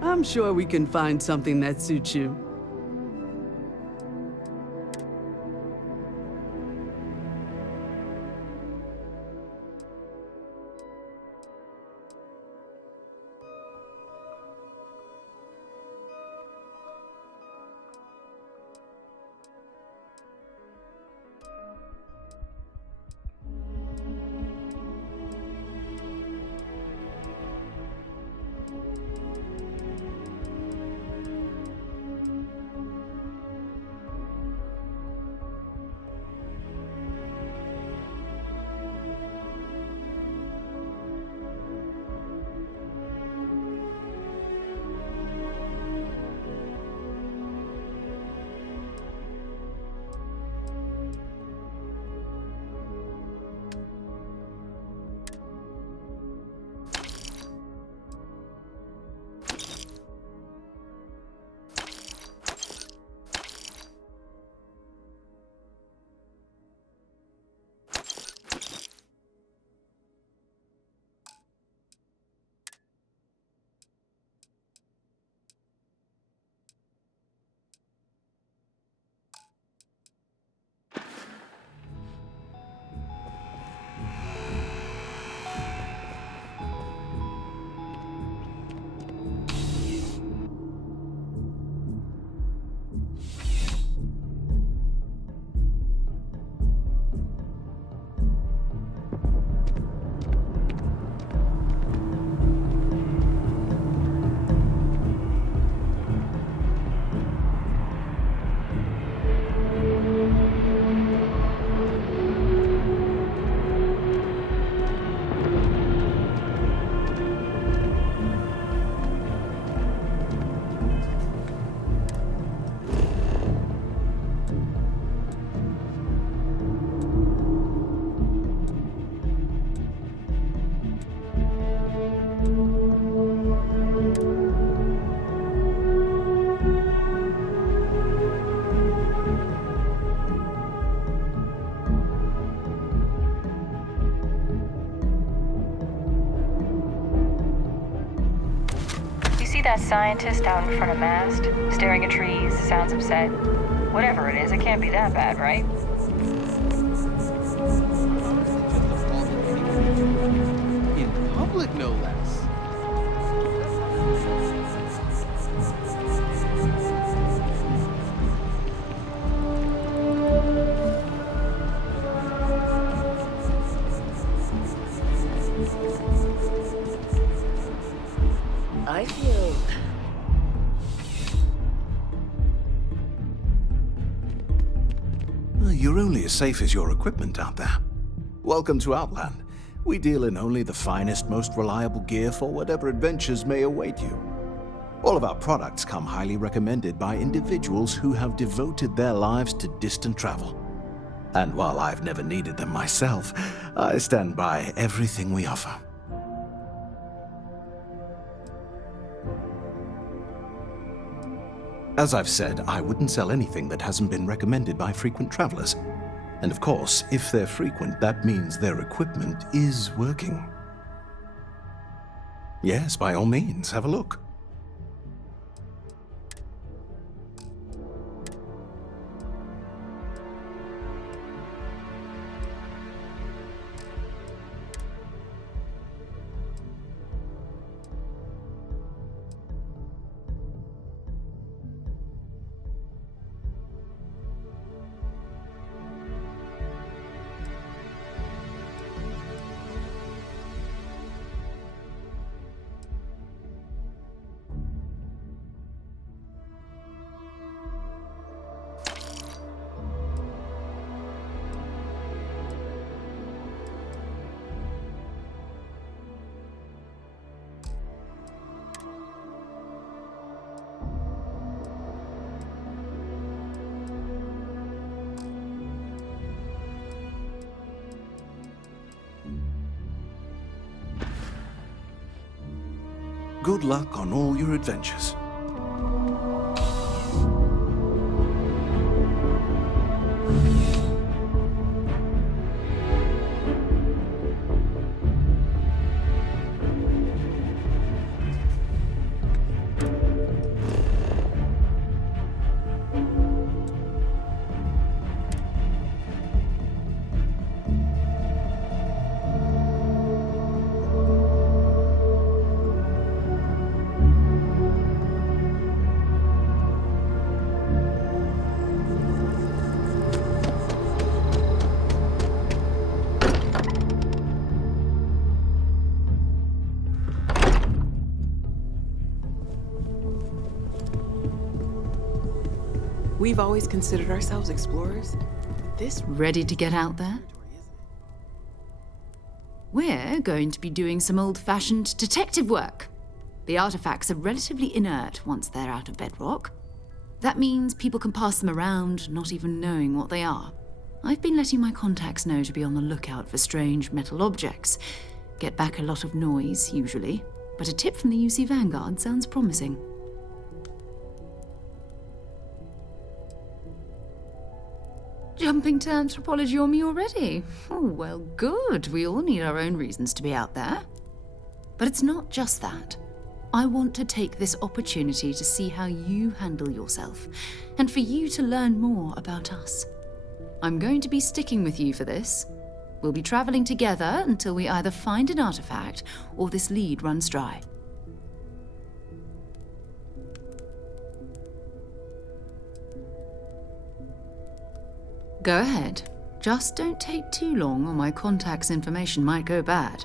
I'm sure we can find something that suits you. That scientist out in front of mast, staring at trees, sounds upset. Whatever it is, it can't be that bad, right? In public, no less. I feel... You're only as safe as your equipment out there. Welcome to Outland. We deal in only the finest, most reliable gear for whatever adventures may await you. All of our products come highly recommended by individuals who have devoted their lives to distant travel. And while I've never needed them myself, I stand by everything we offer. As I've said, I wouldn't sell anything that hasn't been recommended by frequent travelers. And of course, if they're frequent, that means their equipment is working. Yes, by all means, have a look. good luck on all your adventures. We've always considered ourselves explorers. This Ready to get out there? We're going to be doing some old-fashioned detective work. The artifacts are relatively inert once they're out of bedrock. That means people can pass them around, not even knowing what they are. I've been letting my contacts know to be on the lookout for strange metal objects. Get back a lot of noise, usually, but a tip from the UC Vanguard sounds promising. Jumping to anthropology on me already? Oh, well, good. We all need our own reasons to be out there. But it's not just that. I want to take this opportunity to see how you handle yourself, and for you to learn more about us. I'm going to be sticking with you for this. We'll be traveling together until we either find an artifact or this lead runs dry. Go ahead. Just don't take too long or my contact's information might go bad.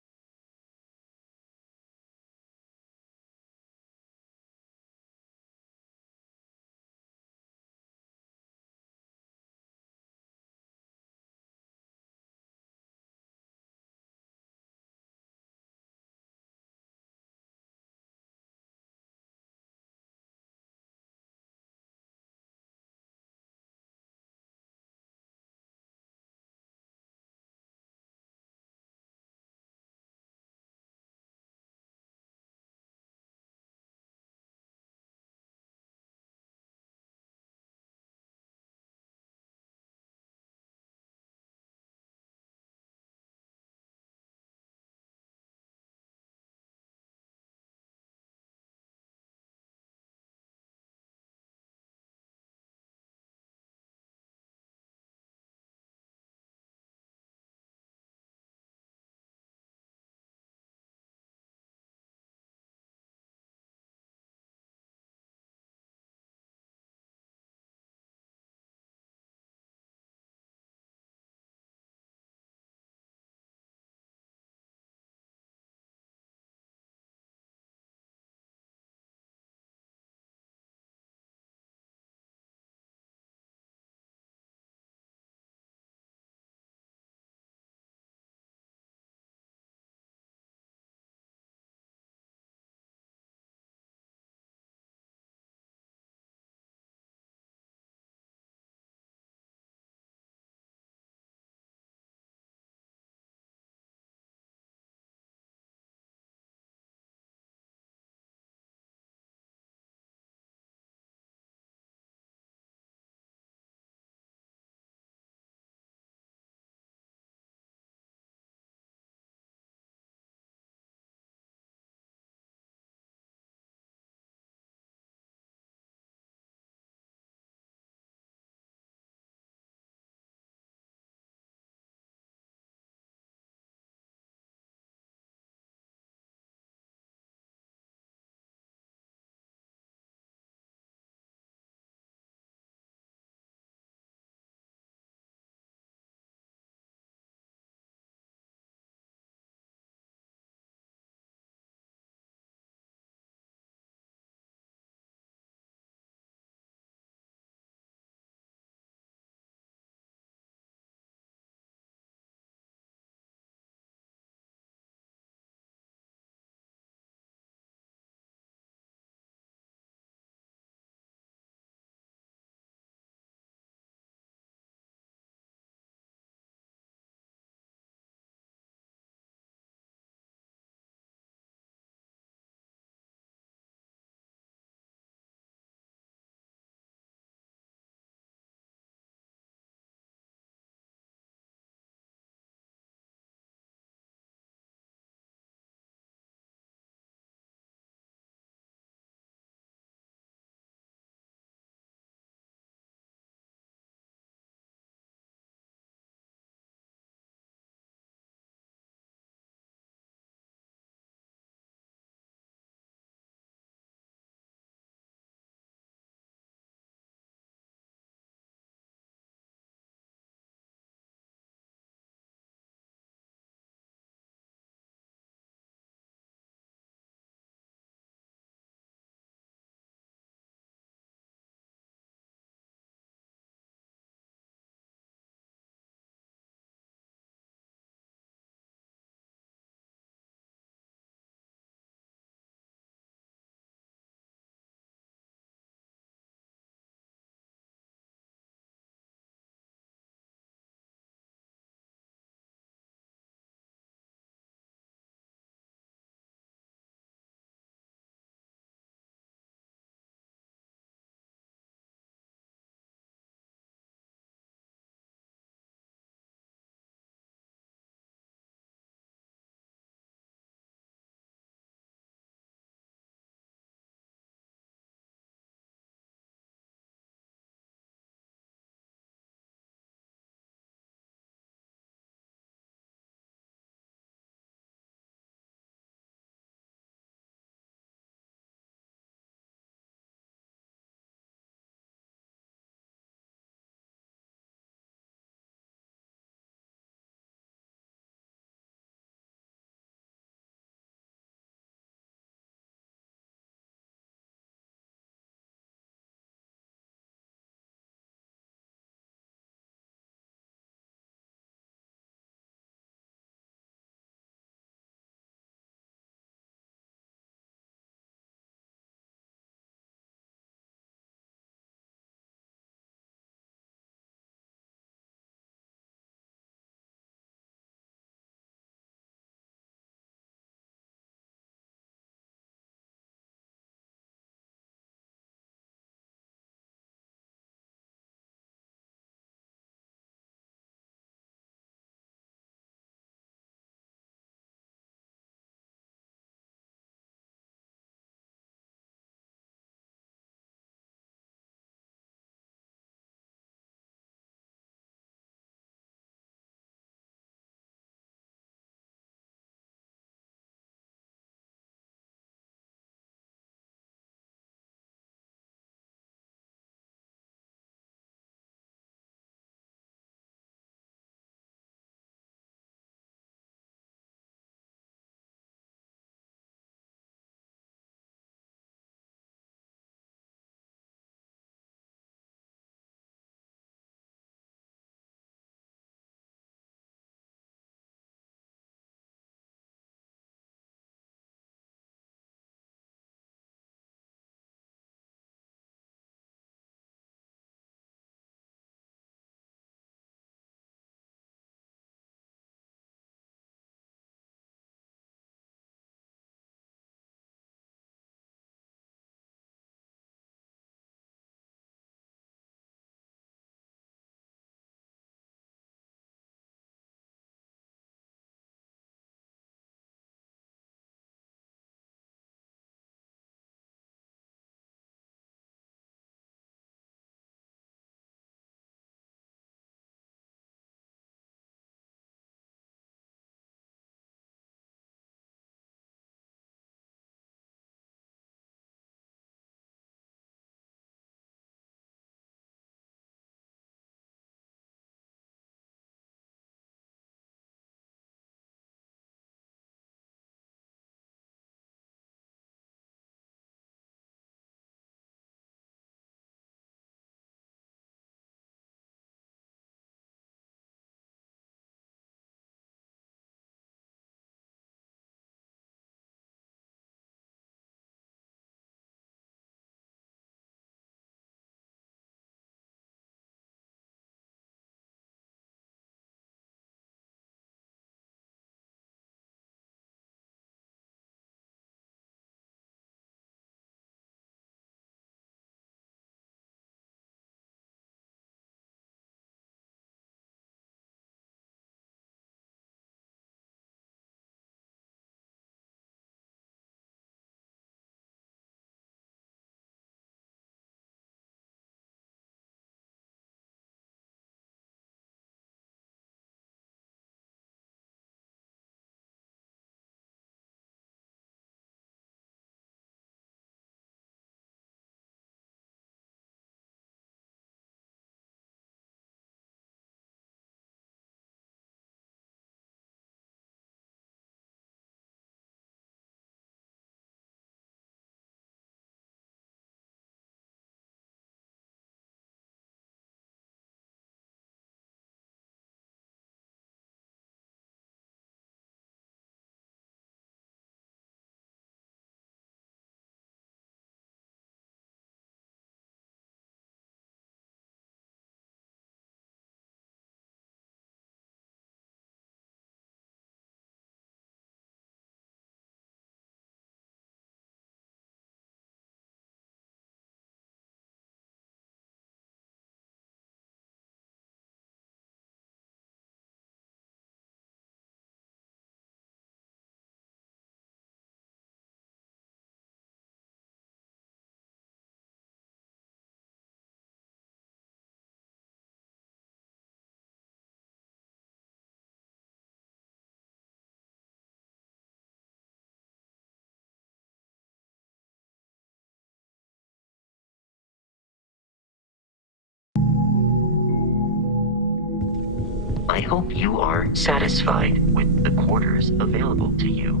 I hope you are satisfied with the quarters available to you.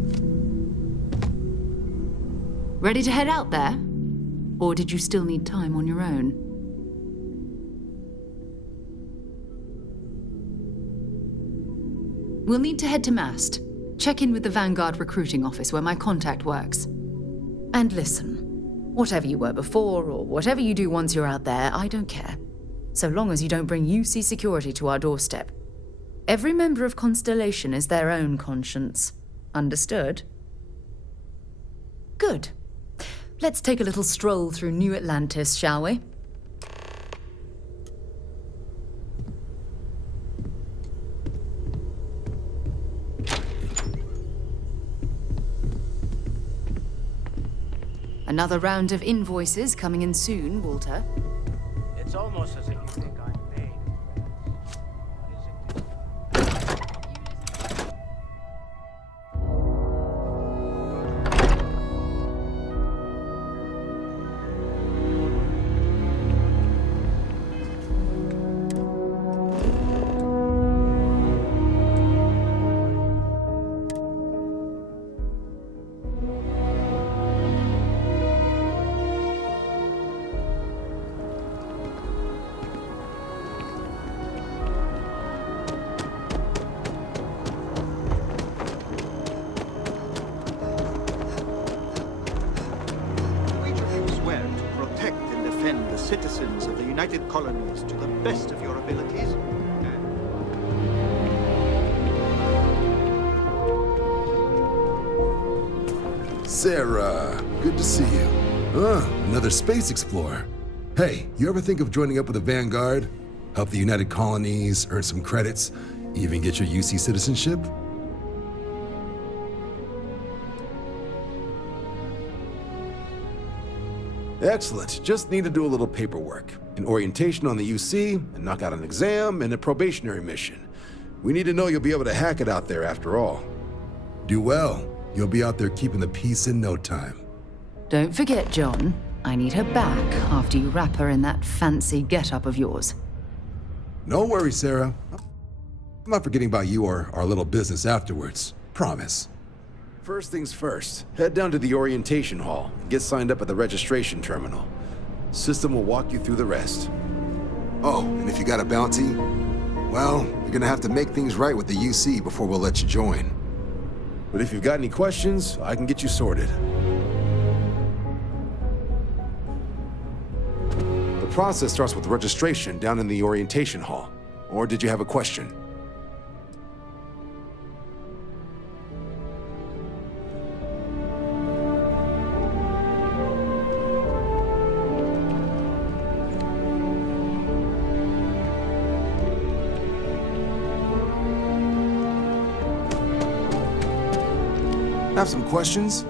Ready to head out there? Or did you still need time on your own? We'll need to head to Mast. Check in with the Vanguard recruiting office where my contact works. And listen, whatever you were before or whatever you do once you're out there, I don't care. So long as you don't bring UC security to our doorstep. Every member of Constellation is their own conscience. Understood? Good. Let's take a little stroll through New Atlantis, shall we? Another round of invoices coming in soon, Walter. It's almost as if you think I'm made. Citizens of the United Colonies to the best of your abilities. Sarah, good to see you. Another space explorer. Hey, you ever think of joining up with the Vanguard? Help the United Colonies, earn some credits, even get your UC citizenship? Excellent. Just need to do a little paperwork. An orientation on the UC, and knock out an exam, and a probationary mission. We need to know you'll be able to hack it out there after all. Do well. You'll be out there keeping the peace in no time. Don't forget, John. I need her back after you wrap her in that fancy get-up of yours. No worries, Sarah. I'm not forgetting about you or our little business afterwards. Promise. First things first, head down to the orientation hall and get signed up at the registration terminal. System will walk you through the rest. Oh, and if you got a bounty, well, you're gonna have to make things right with the UC before we'll let you join. But if you've got any questions, I can get you sorted. The process starts with registration down in the orientation hall. Or did you have a question? Have some questions?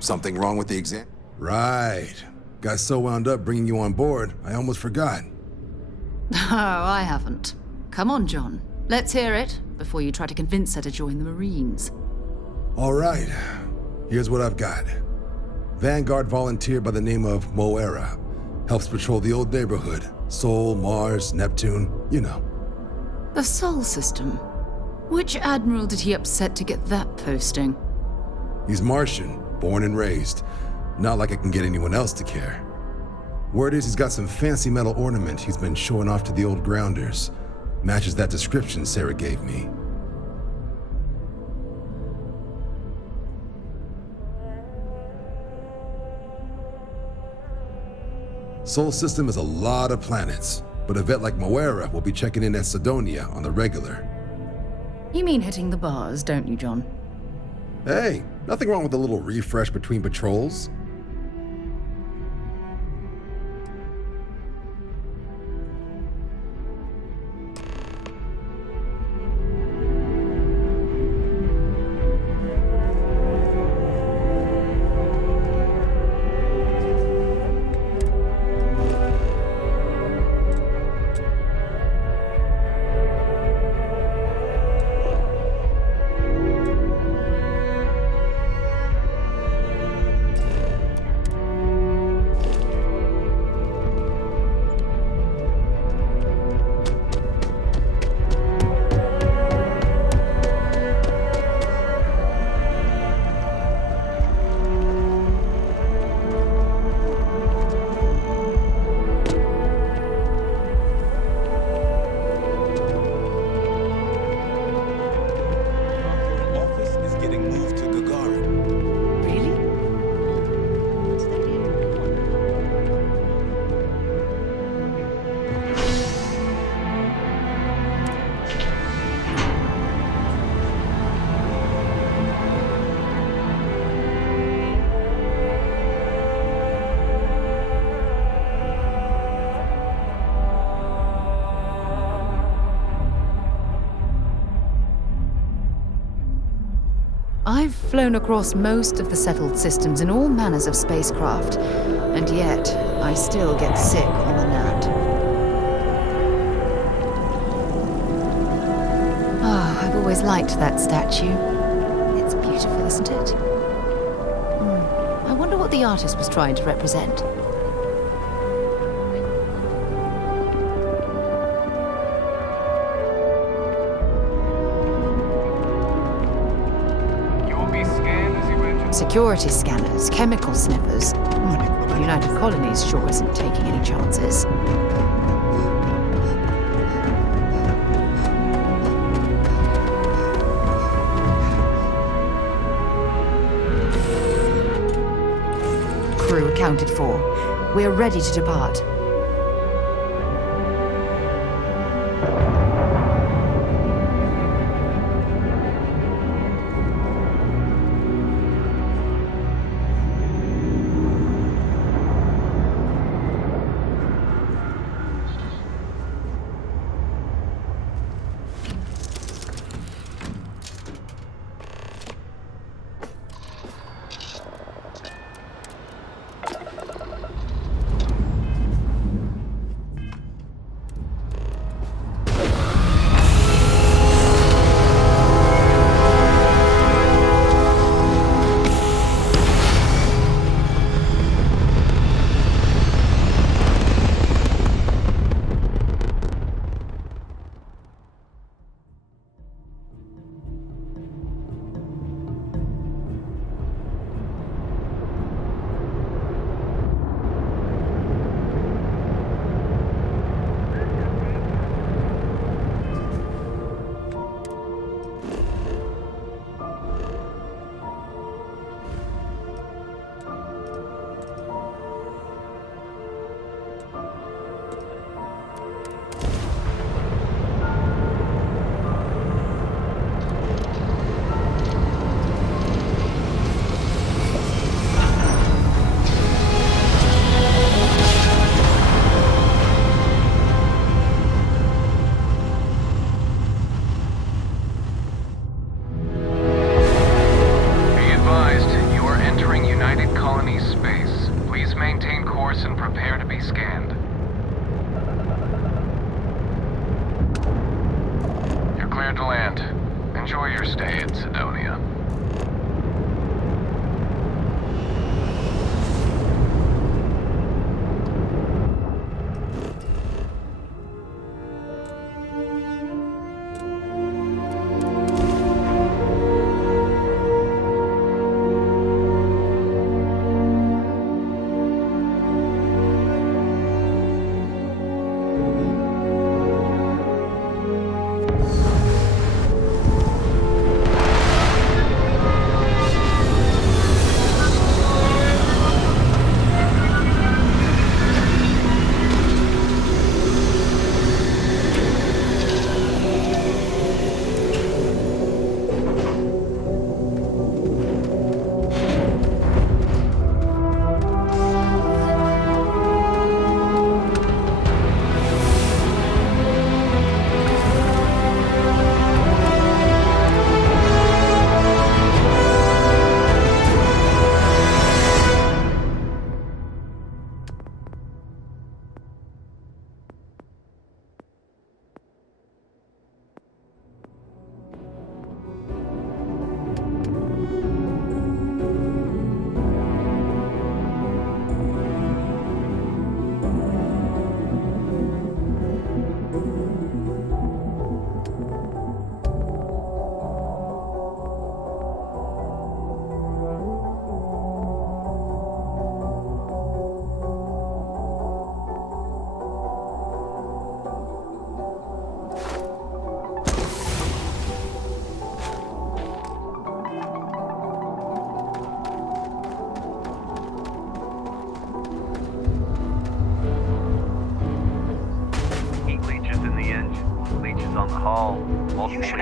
Something wrong with the exam? Right. Got so wound up bringing you on board, I almost forgot. Oh, I haven't. Come on, John. Let's hear it before you try to convince her to join the Marines. All right. Here's what I've got. Vanguard volunteer by the name of Moera. Helps patrol the old neighborhood. Sol, Mars, Neptune, you know. The Sol system. Which admiral did he upset to get that posting? He's Martian, born and raised. Not like I can get anyone else to care. Word is he's got some fancy metal ornament he's been showing off to the old grounders. Matches that description Sarah gave me. Sol system is a lot of planets, but a vet like Moira will be checking in at Sidonia on the regular. You mean hitting the bars, don't you, John? Hey, nothing wrong with a little refresh between patrols. I've flown across most of the settled systems in all manners of spacecraft, and yet I still get sick on the nat. I've always liked that statue. It's beautiful, isn't it? I wonder what the artist was trying to represent. Security scanners, chemical sniffers. The United Colonies sure isn't taking any chances. Crew accounted for. We're ready to depart.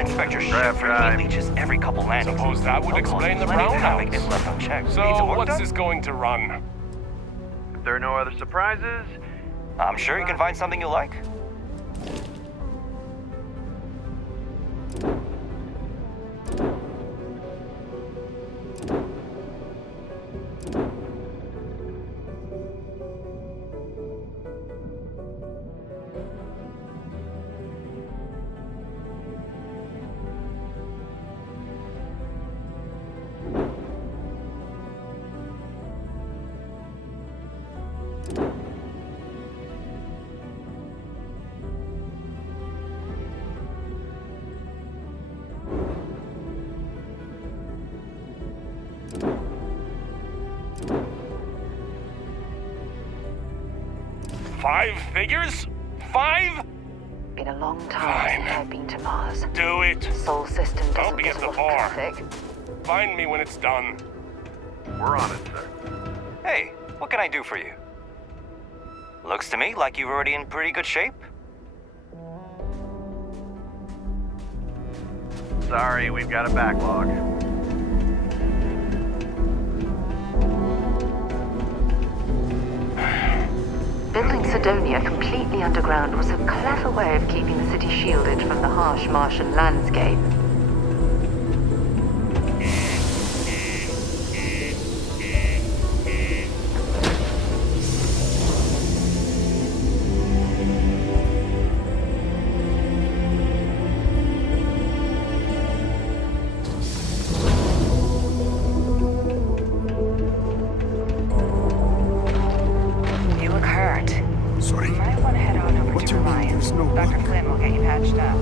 inspect your ship for heat leeches every couple landings. Suppose that would explain the brownouts. Is left unchecked. So, what's this going to run? If there are no other surprises, I'm sure you can find something you like. Five figures? 5? Been a long time since I've been to Mars. Do it. Soul system I'll doesn't be get at a the lot of bar. traffic. Find me when it's done. We're on it, sir. Hey, what can I do for you? Looks to me like you're already in pretty good shape. Sorry, we've got a backlog. Building Cydonia completely underground was a clever way of keeping the city shielded from the harsh Martian landscape.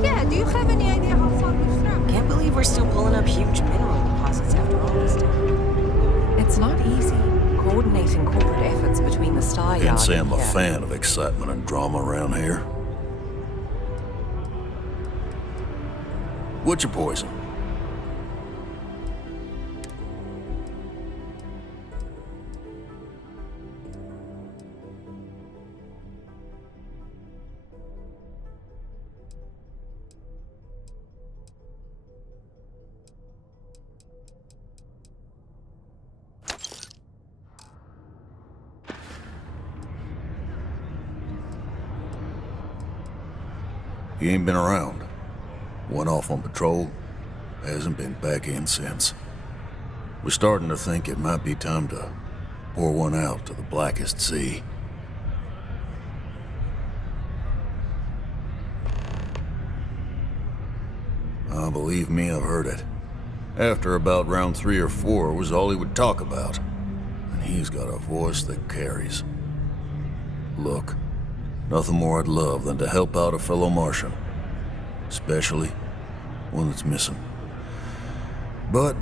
Yeah, do you have any idea how far we've traveled? Can't believe we're still pulling up huge mineral deposits after all this time. It's not easy coordinating corporate efforts between the Star Yard Can't say I'm a and fan of excitement and drama around here. What's your poison? He ain't been around. Went off on patrol. Hasn't been back in since. We're starting to think it might be time to pour one out to the blackest sea. Believe me, I've heard it. After about round 3 or 4 was all he would talk about. And he's got a voice that carries. Look, nothing more I'd love than to help out a fellow Martian. Especially one that's missing. But,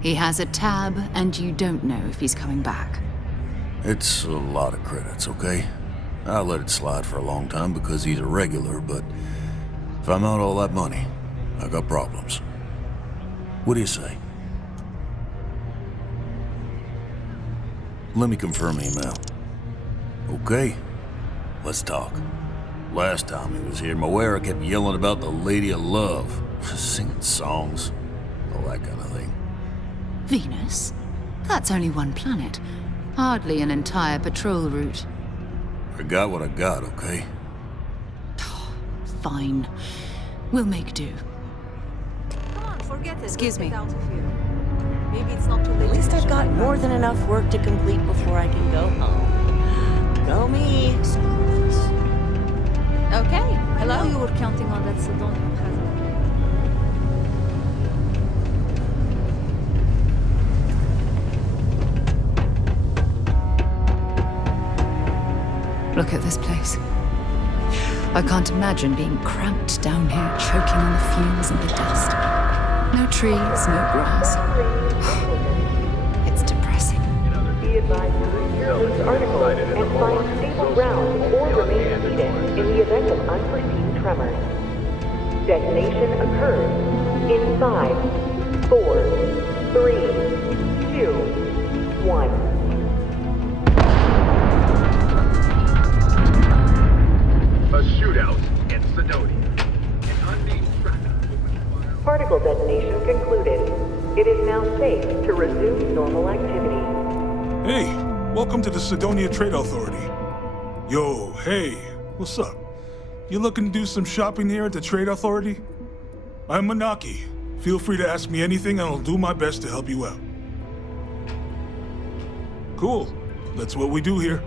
He has a tab, and you don't know if he's coming back. it's a lot of credits, okay? I let it slide for a long time because he's a regular, but if I'm out all that money, I got problems. What do you say? Let me confirm email. Okay, let's talk. Last time he was here, Moira kept yelling about the Lady of Love, singing songs, all that kind of thing. Venus? That's only one planet. Hardly an entire patrol route. I got what I got, okay? Fine. We'll make do. Come on, forget it. Excuse me. Get out of here. Maybe it's not too late. At least to I've got finish more than enough work to complete before I can go home. Go me. Okay. I know you were counting on that Cydonia present. Look at this place. I can't imagine being cramped down here, choking on the fumes and the dust. No trees, no grass. It's depressing. Be advised to read this article and find stable ground or remain seated in the event of unforeseen tremors. Detonation occurs in 5, 4, 3, 2, 1. A shootout in Cydonia. Particle detonation concluded. It is now safe to resume normal activity. Hey, welcome to the Sidonia Trade Authority. Yo, hey, what's up? You looking to do some shopping here at the Trade Authority? I'm Manaki. Feel free to ask me anything and I'll do my best to help you out. Cool. That's what we do here.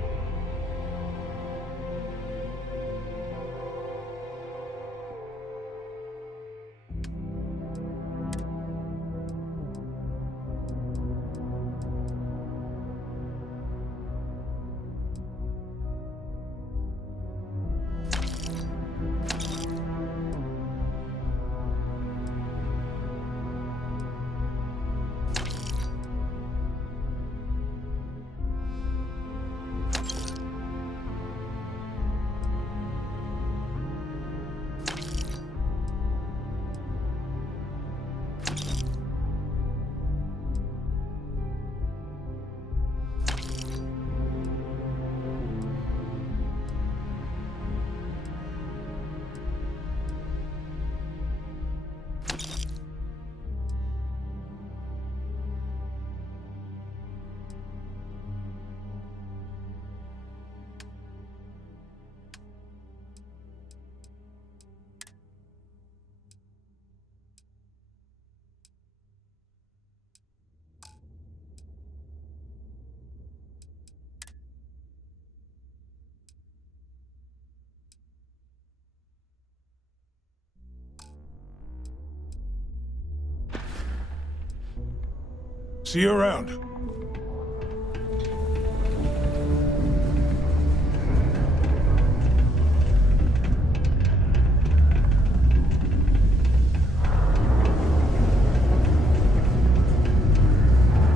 See you around.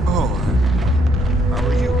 Oh, how are you?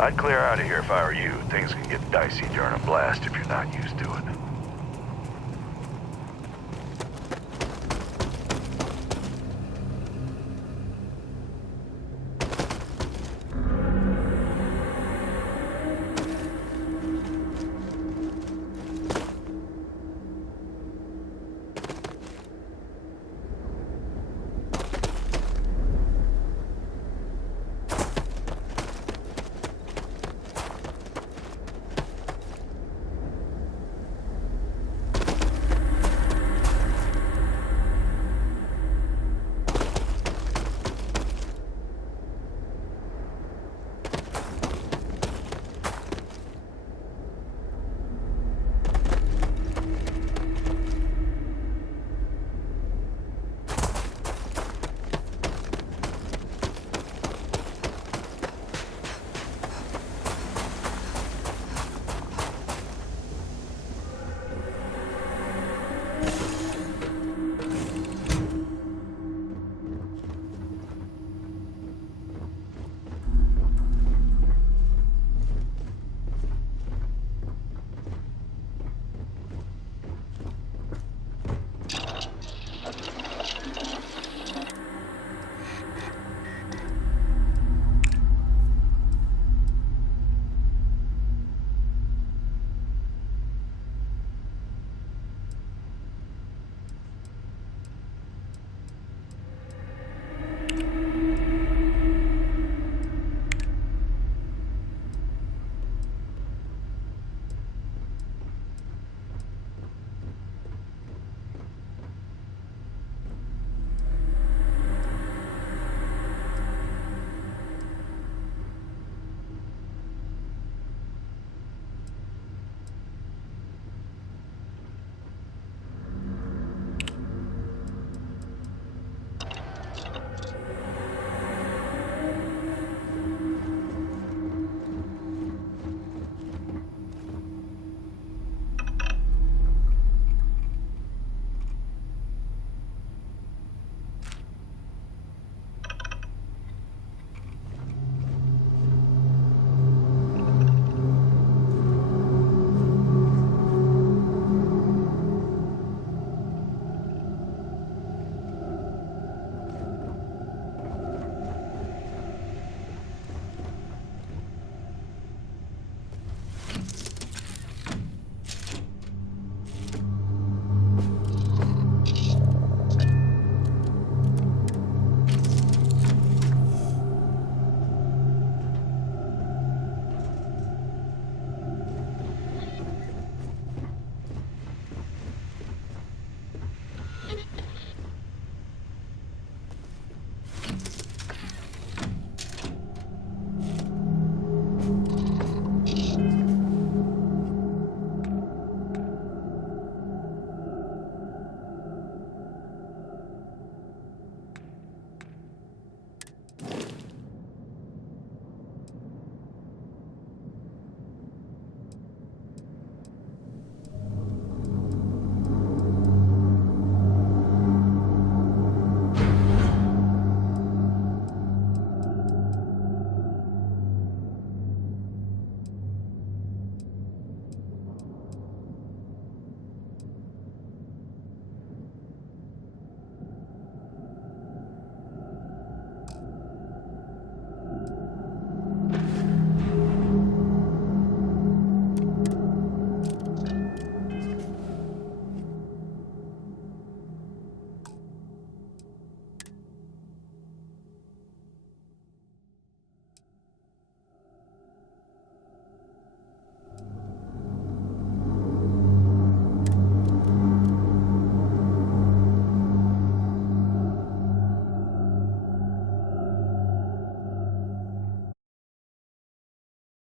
I'd clear out of here if I were you. Things can get dicey during a blast if you're not used to it.